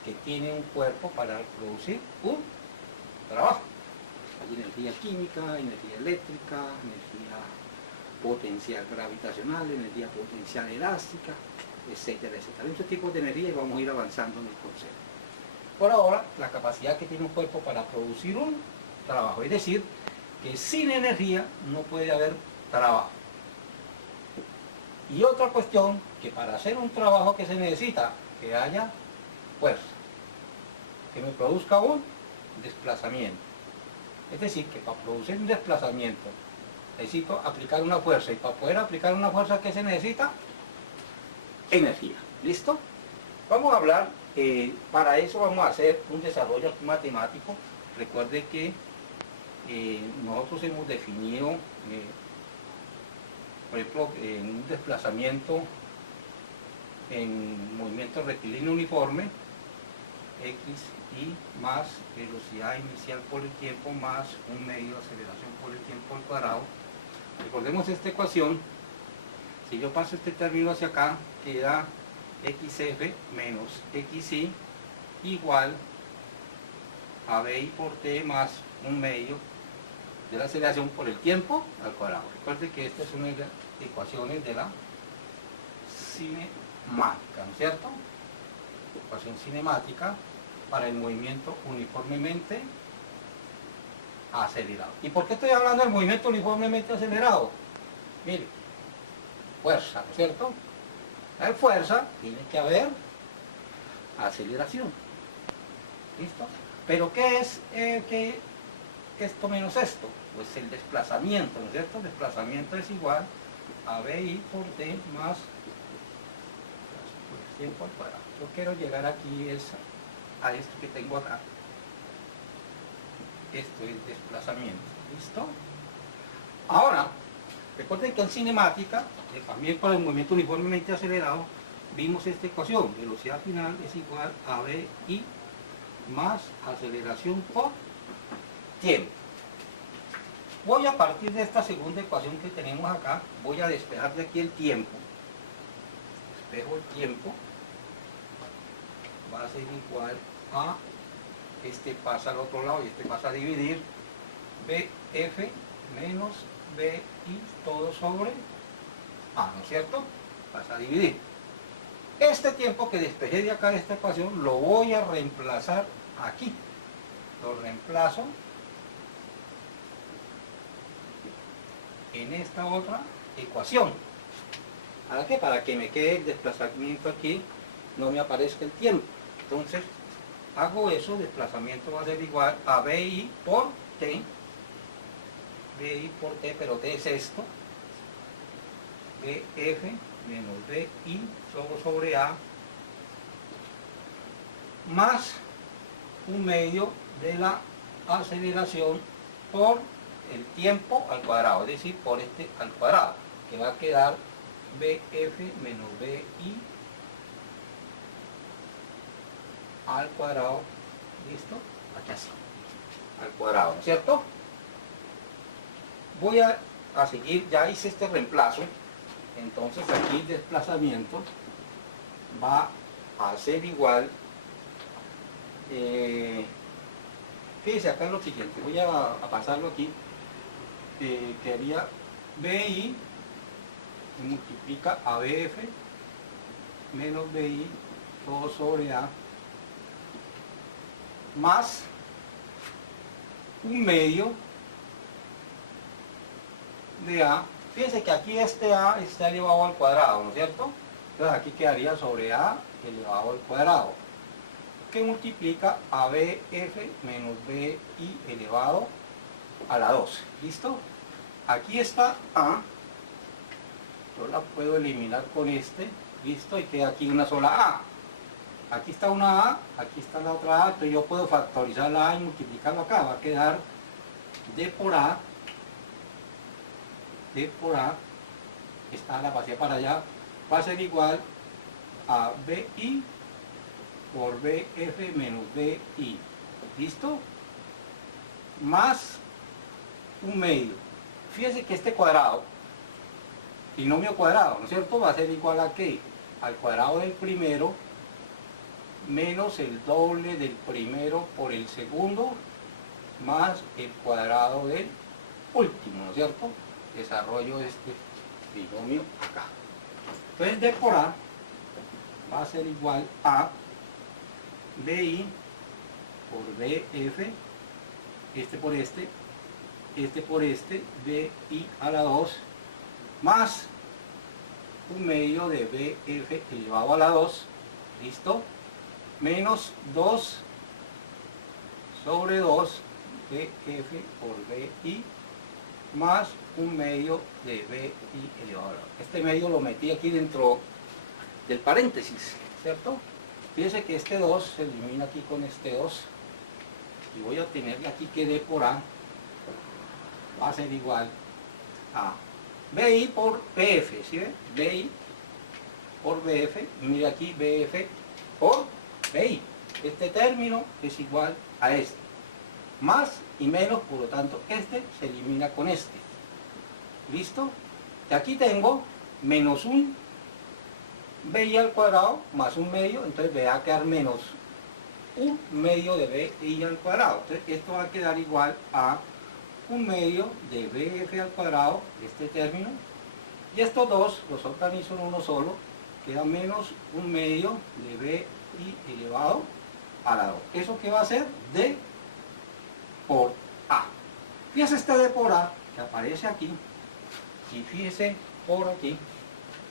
que tiene un cuerpo para producir un trabajo. Hay energía química, energía eléctrica, energía potencial gravitacional, energía potencial elástica, etcétera, etcétera. Hay muchos tipos de energía y vamos a ir avanzando en el concepto. Por ahora, la capacidad que tiene un cuerpo para producir un trabajo, es decir, que sin energía no puede haber trabajo. Y otra cuestión, que para hacer un trabajo que se necesita que haya fuerza, que me produzca un desplazamiento. Es decir, que para producir un desplazamiento necesito aplicar una fuerza, y para poder aplicar una fuerza, ¿qué se necesita? Energía. ¿Listo? Vamos a hablar, para eso vamos a hacer un desarrollo matemático. Recuerde que nosotros hemos definido, por ejemplo, en un desplazamiento en movimiento rectilíneo uniforme, x y más velocidad inicial por el tiempo más un medio de aceleración por el tiempo al cuadrado. Recordemos esta ecuación. Si yo paso este término hacia acá, queda xf menos xy igual a bi por t más un medio de la aceleración por el tiempo al cuadrado. Recuerde que esta es una de las ecuaciones de la cinemática, ¿no es cierto? Ecuación cinemática para el movimiento uniformemente acelerado. ¿Y por qué estoy hablando del movimiento uniformemente acelerado? Mire, fuerza, ¿no es cierto? Hay fuerza, tiene que haber aceleración. ¿Listo? ¿Pero qué es esto menos esto? Pues el desplazamiento, ¿no es cierto? El desplazamiento es igual a bi por t más el tiempo al cuadrado. Yo quiero llegar aquí a esto que tengo acá. Esto es desplazamiento. ¿Listo? Ahora, recuerden que en cinemática, también para el movimiento uniformemente acelerado, vimos esta ecuación. Velocidad final es igual a bi más aceleración por tiempo. Voy a partir de esta segunda ecuación que tenemos acá, voy a despejar de aquí el tiempo. Despejo el tiempo. Va a ser igual a, este pasa al otro lado y este pasa a dividir, bf menos bi todo sobre a, ¿no es cierto? Pasa a dividir. Este tiempo que despejé de acá de esta ecuación lo voy a reemplazar aquí. Lo reemplazo en esta otra ecuación. ¿Para qué? Para que me quede el desplazamiento aquí, no me aparezca el tiempo. Entonces, hago eso, desplazamiento va a ser igual a bi por t, pero t es esto, bf menos bi todo sobre a más un medio de la aceleración por el tiempo al cuadrado, es decir, por este al cuadrado, que va a quedar BF menos BI al cuadrado, ¿listo? Aquí así, al cuadrado, ¿no es cierto? Voy a seguir, ya hice este reemplazo, entonces aquí el desplazamiento va a ser igual, fíjense acá lo siguiente, voy a pasarlo aquí, que haría BI multiplica a BF menos BI todo sobre A más un medio de A. Fíjense que aquí este A está elevado al cuadrado, ¿no es cierto? Entonces aquí quedaría sobre A elevado al cuadrado, que multiplica a BF menos BI elevado a la 12. ¿Listo? Aquí está A, yo la puedo eliminar con este, ¿listo? Y queda aquí una sola A. Aquí está una A, aquí está la otra A, entonces yo puedo factorizar la A y multiplicarlo acá, va a quedar D por A, esta la pasé para allá, va a ser igual a BI por BF menos BI, ¿listo? Más un medio. Fíjense que este cuadrado, binomio cuadrado, ¿no es cierto? Va a ser igual a ¿qué? Al cuadrado del primero menos el doble del primero por el segundo más el cuadrado del último, ¿no es cierto? Desarrollo de este binomio acá. Entonces D por A va a ser igual a BI por BF, este por este por este, BI a la 2, más un medio de BF elevado a la 2, ¿listo? Menos 2 sobre 2 BF por BI más un medio de BI elevado a la 2. Este medio lo metí aquí dentro del paréntesis, ¿cierto? Fíjense que este 2 se elimina aquí con este 2 y voy a tener aquí que D por A va a ser igual a BI por BF, ¿sí ven? BI por BF, mira aquí BF por BI. Este término es igual a este. Más y menos, por lo tanto, este se elimina con este. ¿Listo? Y aquí tengo menos un BI al cuadrado más un medio, entonces me va a quedar menos un medio de BI al cuadrado. Entonces esto va a quedar igual a un medio de BF al cuadrado, este término, y estos dos los organizo en uno solo, queda menos un medio de BI elevado a la 2. ¿Eso qué va a ser? D por A. Fíjese este D por A que aparece aquí, y fíjese por aquí,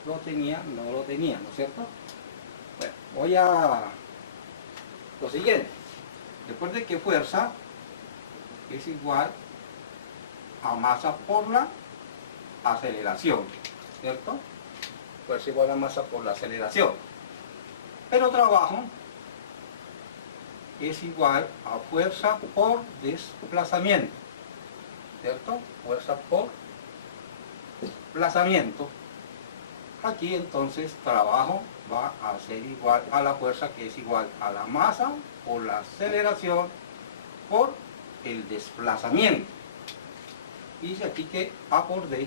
lo tenía, no lo tenía, ¿no es cierto? Bueno, voy a lo siguiente. Recuerde que fuerza es igual a masa por la aceleración, ¿cierto? Fuerza igual a masa por la aceleración. Pero trabajo es igual a fuerza por desplazamiento, ¿cierto? Fuerza por desplazamiento. Aquí entonces trabajo va a ser igual a la fuerza, que es igual a la masa por la aceleración por el desplazamiento. Dice aquí que A por D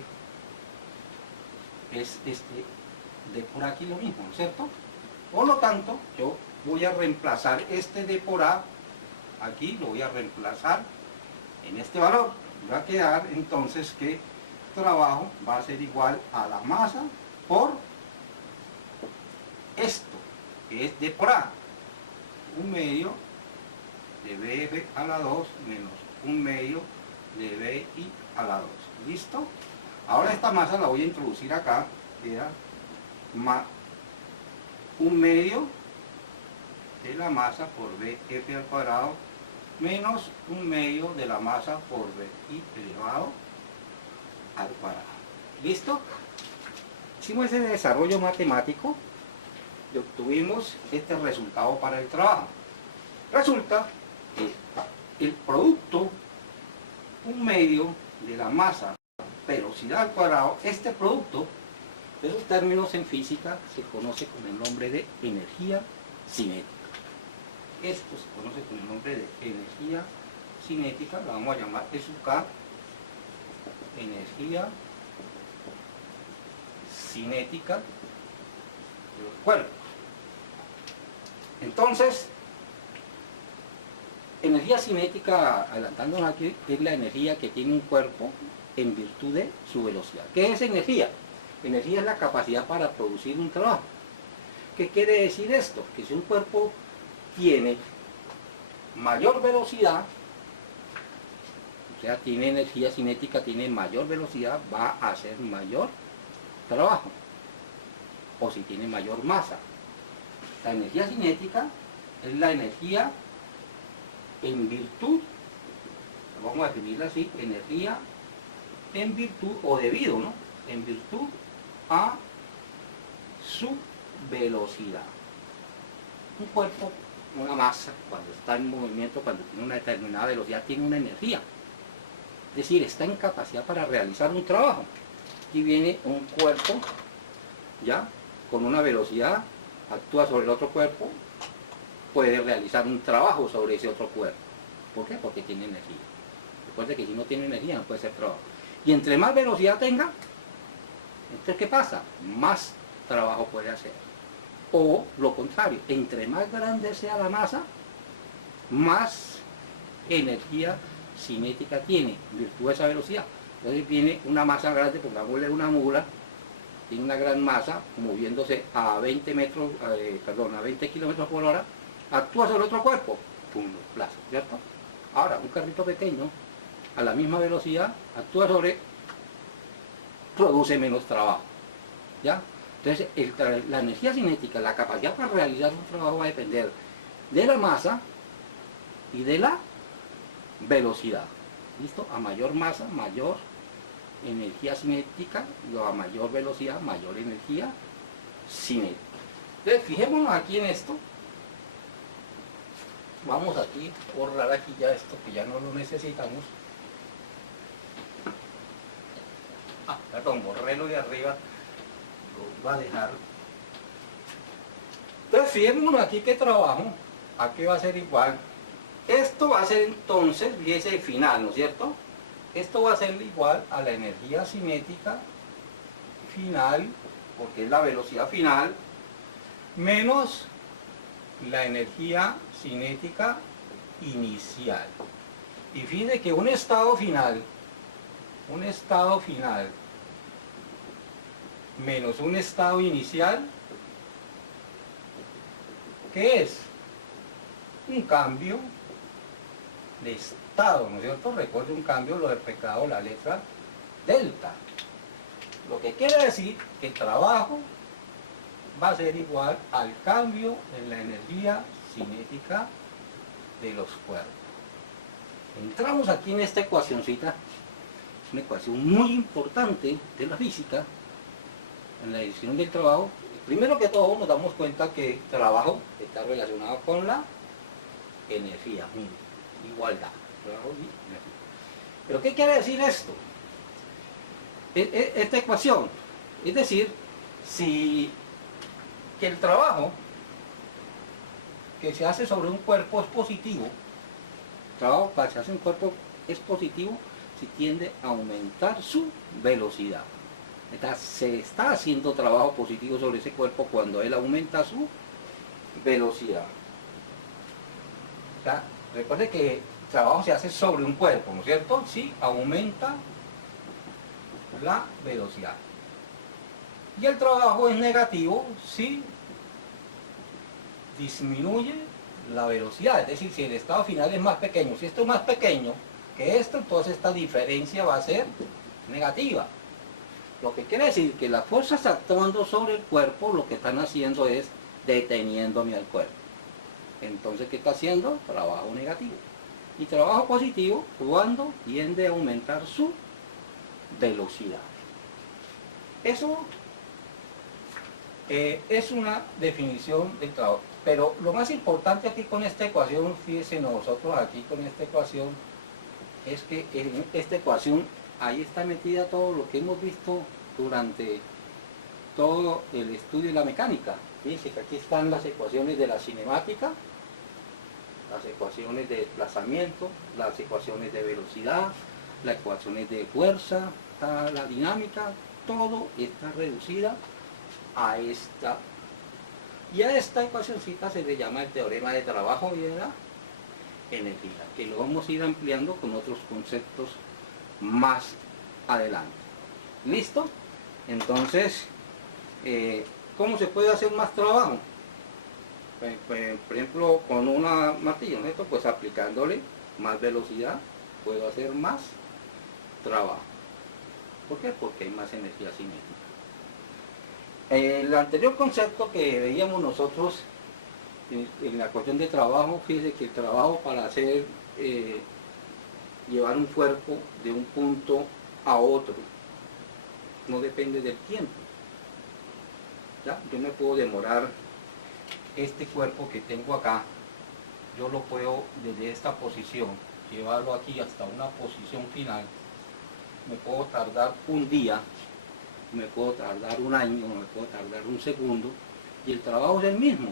es este D por aquí lo mismo, ¿no es cierto? Por lo tanto, yo voy a reemplazar este D por A, aquí lo voy a reemplazar en este valor. Va a quedar entonces que trabajo va a ser igual a la masa por esto, que es D por A, un medio de BF a la 2 menos un medio de BI a la 2. ¿Listo? Ahora esta masa la voy a introducir acá, queda un medio de la masa por BF al cuadrado menos un medio de la masa por BI elevado al cuadrado. ¿Listo? Hicimos ese desarrollo matemático y obtuvimos este resultado para el trabajo. Resulta que el producto, un medio de la masa, velocidad al cuadrado, este producto, esos términos en física se conoce con el nombre de energía cinética. Esto se conoce con el nombre de energía cinética, la vamos a llamar SUK, energía cinética de los cuerpos. Entonces, energía cinética, adelantándonos aquí, es la energía que tiene un cuerpo en virtud de su velocidad. ¿Qué es energía? Energía es la capacidad para producir un trabajo. ¿Qué quiere decir esto? Que si un cuerpo tiene mayor velocidad, o sea, tiene energía cinética, tiene mayor velocidad, va a hacer mayor trabajo. O si tiene mayor masa. La energía cinética es la energía en virtud, vamos a definirla así, energía en virtud, o debido, ¿no? En virtud a su velocidad. Un cuerpo, una masa, cuando está en movimiento, cuando tiene una determinada velocidad, tiene una energía. Es decir, está en capacidad para realizar un trabajo. Aquí viene un cuerpo, ya, con una velocidad, actúa sobre el otro cuerpo, puede realizar un trabajo sobre ese otro cuerpo. ¿Por qué? Porque tiene energía. Recuerde que si no tiene energía no puede hacer trabajo. Y entre más velocidad tenga, entonces ¿qué pasa? Más trabajo puede hacer. O lo contrario, entre más grande sea la masa, más energía cinética tiene, en virtud de esa velocidad. Entonces viene una masa grande, pongámosle una mula, tiene una gran masa, moviéndose a 20 kilómetros por hora, actúa sobre otro cuerpo, pum, lo desplaza, ¿cierto? Ahora, un carrito pequeño, a la misma velocidad, actúa sobre, produce menos trabajo, ¿ya? Entonces, la energía cinética, la capacidad para realizar un trabajo va a depender de la masa y de la velocidad, ¿listo? A mayor masa, mayor energía cinética, y a mayor velocidad, mayor energía cinética. Entonces, fijémonos aquí en esto. Vamos aquí, borrar aquí ya esto que ya no lo necesitamos. Perdón, borrélo de arriba, lo va a dejar. Entonces, fijémonos aquí que trabajo, aquí va a ser igual. Esto va a ser entonces, fíjese el final, ¿no es cierto? Esto va a ser igual a la energía cinética final, porque es la velocidad final, menos la energía cinética inicial. Y fíjense que un estado final menos un estado inicial, ¿qué es? Un cambio de estado, ¿no es cierto? Recuerde un cambio, lo del pecado, la letra delta. Lo que quiere decir que el trabajo va a ser igual al cambio en la energía cinética de los cuerpos. Entramos aquí en esta ecuacióncita, una ecuación muy importante de la física, en la decisión del trabajo. Primero que todo nos damos cuenta que el trabajo está relacionado con la energía, igualdad, trabajo y energía. ¿Pero qué quiere decir esto? Esta ecuación, es decir, si que el trabajo que se hace sobre un cuerpo es positivo, el trabajo que se hace en un cuerpo es positivo si tiende a aumentar su velocidad. Se está haciendo trabajo positivo sobre ese cuerpo cuando él aumenta su velocidad. O sea, recuerde que el trabajo se hace sobre un cuerpo, ¿no es cierto? Si aumenta la velocidad. Y el trabajo es negativo si disminuye la velocidad, es decir, si el estado final es más pequeño. Si esto es más pequeño que esto, entonces esta diferencia va a ser negativa. Lo que quiere decir que las fuerzas actuando sobre el cuerpo lo que están haciendo es deteniéndome al cuerpo. Entonces, ¿qué está haciendo? Trabajo negativo. Y trabajo positivo cuando tiende a aumentar su velocidad. Eso es una definición del trabajo. Pero lo más importante aquí con esta ecuación, fíjense nosotros aquí con esta ecuación, es que en esta ecuación ahí está metida todo lo que hemos visto durante todo el estudio de la mecánica. Fíjense que aquí están las ecuaciones de la cinemática, las ecuaciones de desplazamiento, las ecuaciones de velocidad, las ecuaciones de fuerza, la dinámica, todo está reducida a esta. Y a esta ecuacióncita se le llama el teorema de trabajo y de la energía, que lo vamos a ir ampliando con otros conceptos más adelante. ¿Listo? Entonces, ¿cómo se puede hacer más trabajo? Por ejemplo, con una martillo, ¿no? Esto, pues aplicándole más velocidad, puedo hacer más trabajo. ¿Por qué? Porque hay más energía cinética. El anterior concepto que veíamos nosotros en la cuestión de trabajo, fíjense que el trabajo para hacer, llevar un cuerpo de un punto a otro, no depende del tiempo. ¿Ya? Yo me puedo demorar este cuerpo que tengo acá, yo lo puedo desde esta posición, llevarlo aquí hasta una posición final, me puedo tardar un día, me puedo tardar un año, me puedo tardar un segundo, y el trabajo es el mismo.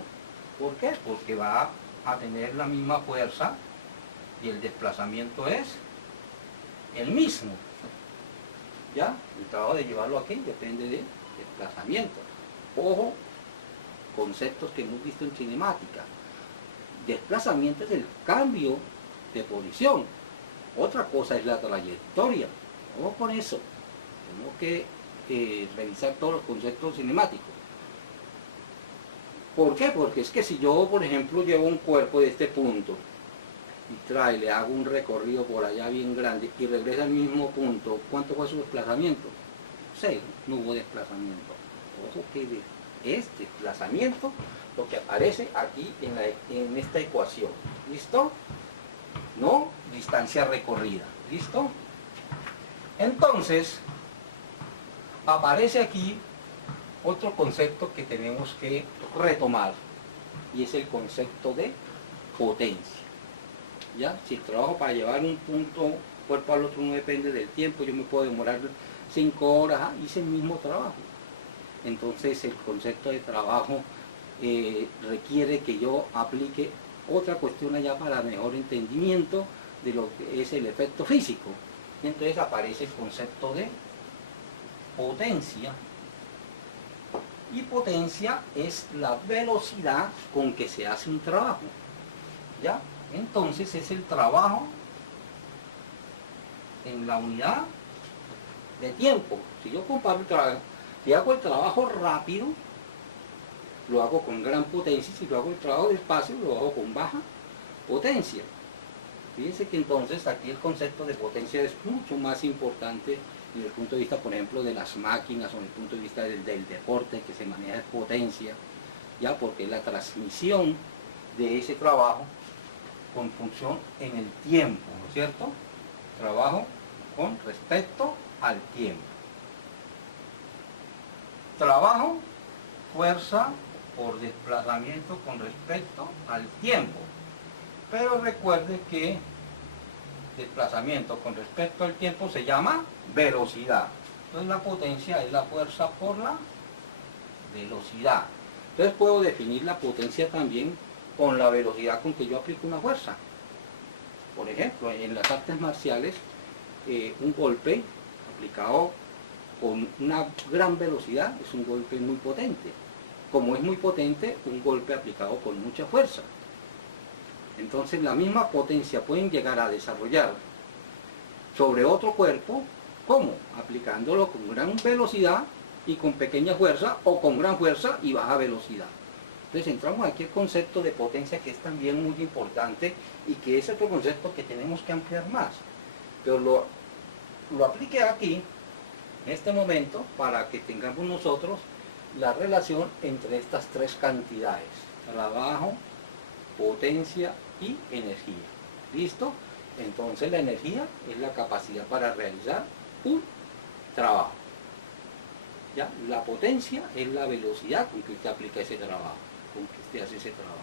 ¿Por qué? Porque va a tener la misma fuerza y el desplazamiento es el mismo. ¿Ya? El trabajo de llevarlo aquí depende del desplazamiento. Ojo, conceptos que hemos visto en cinemática. Desplazamiento es el cambio de posición. Otra cosa es la trayectoria. Ojo con eso. Tenemos que revisar todos los conceptos cinemáticos. ¿Por qué? Porque es que si yo, por ejemplo, llevo un cuerpo de este punto y le hago un recorrido por allá bien grande y regresa al mismo punto, ¿cuánto fue su desplazamiento? 0, no hubo desplazamiento. Ojo que es desplazamiento lo que aparece aquí en esta ecuación. ¿Listo? No distancia recorrida. ¿Listo? Entonces, aparece aquí otro concepto que tenemos que retomar, y es el concepto de potencia. ¿Ya? Si el trabajo para llevar un punto cuerpo al otro no depende del tiempo, yo me puedo demorar 5 horas, hice el mismo trabajo. Entonces el concepto de trabajo requiere que yo aplique otra cuestión allá para mejor entendimiento de lo que es el efecto físico. Y entonces aparece el concepto de potencia. Y potencia es la velocidad con que se hace un trabajo. ¿Ya? Entonces es el trabajo en la unidad de tiempo. Si yo comparo el trabajo, si hago el trabajo rápido, lo hago con gran potencia. Si lo hago el trabajo despacio, lo hago con baja potencia. Fíjense que entonces aquí el concepto de potencia es mucho más importante desde el punto de vista, por ejemplo, de las máquinas o desde el punto de vista del deporte, que se maneja potencia, ya, porque es la transmisión de ese trabajo con función en el tiempo, ¿no es cierto? Trabajo con respecto al tiempo. Trabajo, fuerza por desplazamiento con respecto al tiempo. Pero recuerde que desplazamiento con respecto al tiempo se llama velocidad. Entonces la potencia es la fuerza por la velocidad. Entonces puedo definir la potencia también con la velocidad con que yo aplico una fuerza. Por ejemplo, en las artes marciales, un golpe aplicado con una gran velocidad es un golpe muy potente. Como es muy potente, un golpe aplicado con mucha fuerza. Entonces la misma potencia pueden llegar a desarrollar sobre otro cuerpo, ¿cómo? Aplicándolo con gran velocidad y con pequeña fuerza, o con gran fuerza y baja velocidad. Entonces entramos aquí al concepto de potencia, que es también muy importante y que es otro concepto que tenemos que ampliar más. Pero lo apliqué aquí, en este momento, para que tengamos nosotros la relación entre estas tres cantidades: trabajo, potencia y energía. ¿Listo? Entonces la energía es la capacidad para realizar un trabajo. ¿Ya? La potencia es la velocidad con que usted aplica ese trabajo. con que usted hace ese trabajo.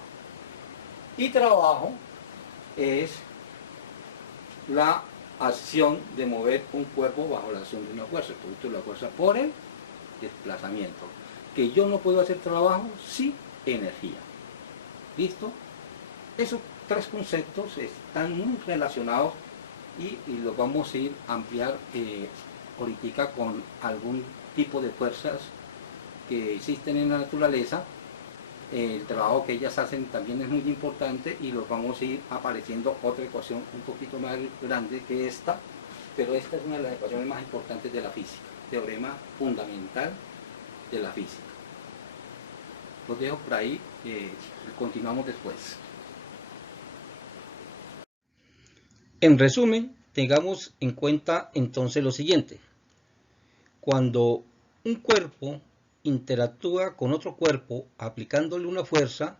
Y trabajo es la acción de mover un cuerpo bajo la acción de una fuerza, el producto de la fuerza por el desplazamiento. Que yo no puedo hacer trabajo sin energía. ¿Listo? Esos tres conceptos están muy relacionados y los vamos a ir a ampliar ahorita con algún tipo de fuerzas que existen en la naturaleza. El trabajo que ellas hacen también es muy importante y los vamos a ir apareciendo otra ecuación un poquito más grande que esta, pero esta es una de las ecuaciones más importantes de la física, teorema fundamental de la física. Los dejo por ahí, continuamos después. En resumen, tengamos en cuenta entonces lo siguiente. Cuando un cuerpo interactúa con otro cuerpo aplicándole una fuerza,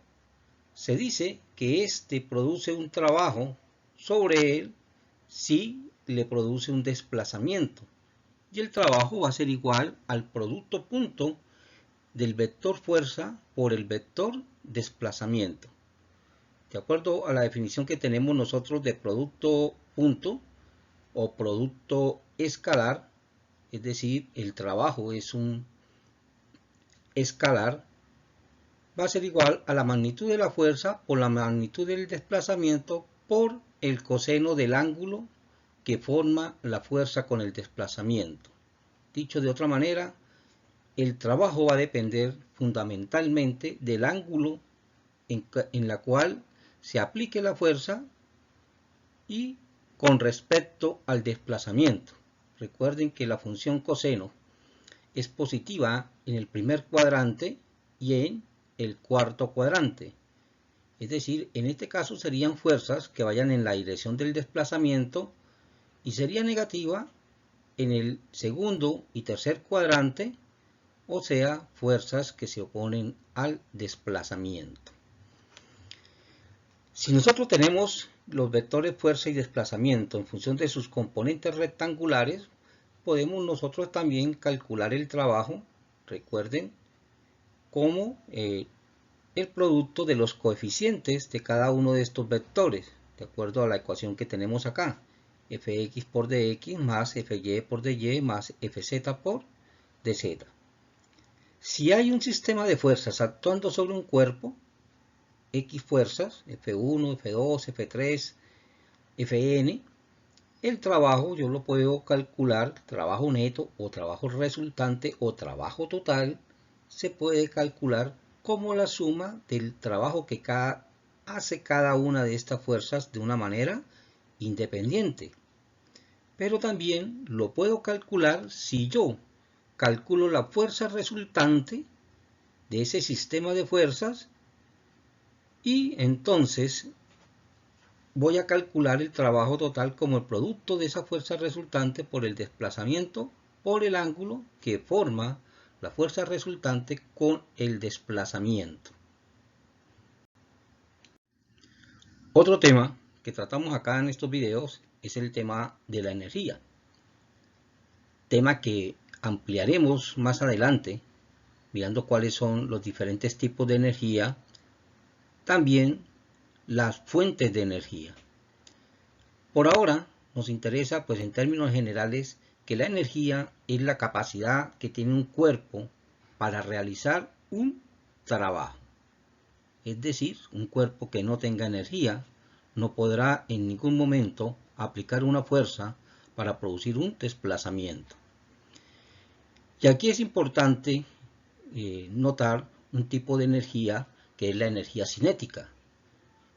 se dice que éste produce un trabajo sobre él si le produce un desplazamiento. Y el trabajo va a ser igual al producto punto del vector fuerza por el vector desplazamiento. De acuerdo a la definición que tenemos nosotros de producto punto o producto escalar, es decir, el trabajo es un escalar, va a ser igual a la magnitud de la fuerza por la magnitud del desplazamiento por el coseno del ángulo que forma la fuerza con el desplazamiento. Dicho de otra manera, el trabajo va a depender fundamentalmente del ángulo en la cual se aplique la fuerza y con respecto al desplazamiento. Recuerden que la función coseno es positiva en el primer cuadrante y en el cuarto cuadrante. Es decir, en este caso serían fuerzas que vayan en la dirección del desplazamiento y sería negativa en el segundo y tercer cuadrante, o sea, fuerzas que se oponen al desplazamiento. Si nosotros tenemos los vectores fuerza y desplazamiento en función de sus componentes rectangulares, podemos nosotros también calcular el trabajo, recuerden, como el producto de los coeficientes de cada uno de estos vectores, de acuerdo a la ecuación que tenemos acá, fx por dx más fy por dy más fz por dz. Si hay un sistema de fuerzas actuando sobre un cuerpo, X fuerzas, F1, F2, F3, Fn, el trabajo yo lo puedo calcular, trabajo neto o trabajo resultante o trabajo total, se puede calcular como la suma del trabajo que hace cada una de estas fuerzas de una manera independiente. Pero también lo puedo calcular si yo calculo la fuerza resultante de ese sistema de fuerzas y entonces voy a calcular el trabajo total como el producto de esa fuerza resultante por el desplazamiento por el ángulo que forma la fuerza resultante con el desplazamiento. Otro tema que tratamos acá en estos videos es el tema de la energía. Tema que ampliaremos más adelante, mirando cuáles son los diferentes tipos de energía, también las fuentes de energía. Por ahora nos interesa, pues en términos generales, que la energía es la capacidad que tiene un cuerpo para realizar un trabajo. Es decir, un cuerpo que no tenga energía no podrá en ningún momento aplicar una fuerza para producir un desplazamiento. Y aquí es importante notar un tipo de energía que es la energía cinética.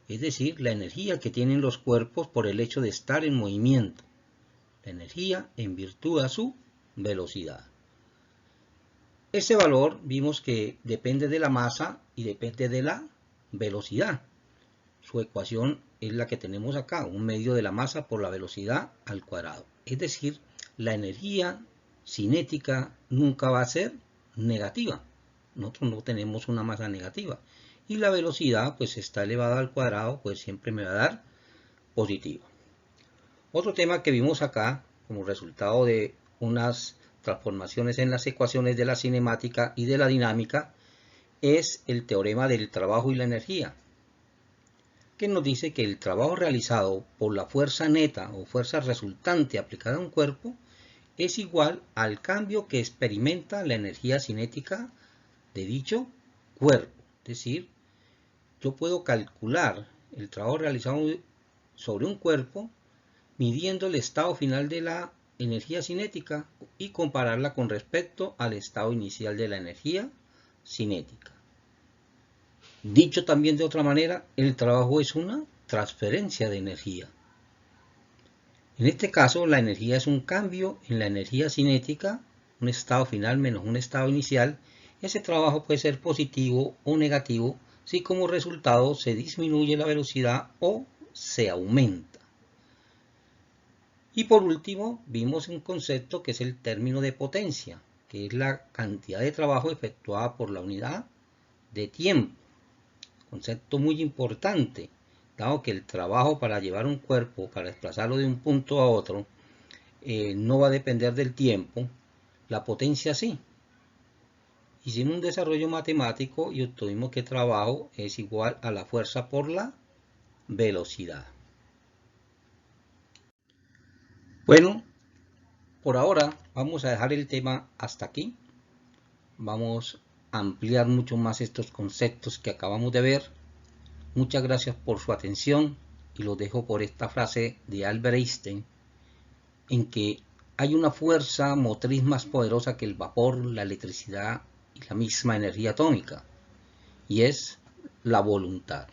Es decir, la energía que tienen los cuerpos por el hecho de estar en movimiento. La energía en virtud de su velocidad. Ese valor vimos que depende de la masa y depende de la velocidad. Su ecuación es la que tenemos acá, un medio de la masa por la velocidad al cuadrado. Es decir, la energía cinética nunca va a ser negativa. Nosotros no tenemos una masa negativa. Y la velocidad, pues está elevada al cuadrado, pues siempre me va a dar positiva. Otro tema que vimos acá, como resultado de unas transformaciones en las ecuaciones de la cinemática y de la dinámica, es el teorema del trabajo y la energía, que nos dice que el trabajo realizado por la fuerza neta o fuerza resultante aplicada a un cuerpo es igual al cambio que experimenta la energía cinética de dicho cuerpo. Es decir, yo puedo calcular el trabajo realizado sobre un cuerpo midiendo el estado final de la energía cinética y compararla con respecto al estado inicial de la energía cinética. Dicho también de otra manera, el trabajo es una transferencia de energía. En este caso, la energía es un cambio en la energía cinética, un estado final menos un estado inicial. Ese trabajo puede ser positivo o negativo si como resultado se disminuye la velocidad o se aumenta. Y por último, vimos un concepto que es el término de potencia, que es la cantidad de trabajo efectuada por la unidad de tiempo. Concepto muy importante, dado que el trabajo para llevar un cuerpo, para desplazarlo de un punto a otro, no va a depender del tiempo, la potencia sí. Hicimos un desarrollo matemático y obtuvimos que trabajo es igual a la fuerza por la velocidad. Bueno, por ahora vamos a dejar el tema hasta aquí. Vamos a ampliar mucho más estos conceptos que acabamos de ver. Muchas gracias por su atención y los dejo por esta frase de Albert Einstein, en que hay una fuerza motriz más poderosa que el vapor, la electricidad y la misma energía atómica, y es la voluntad.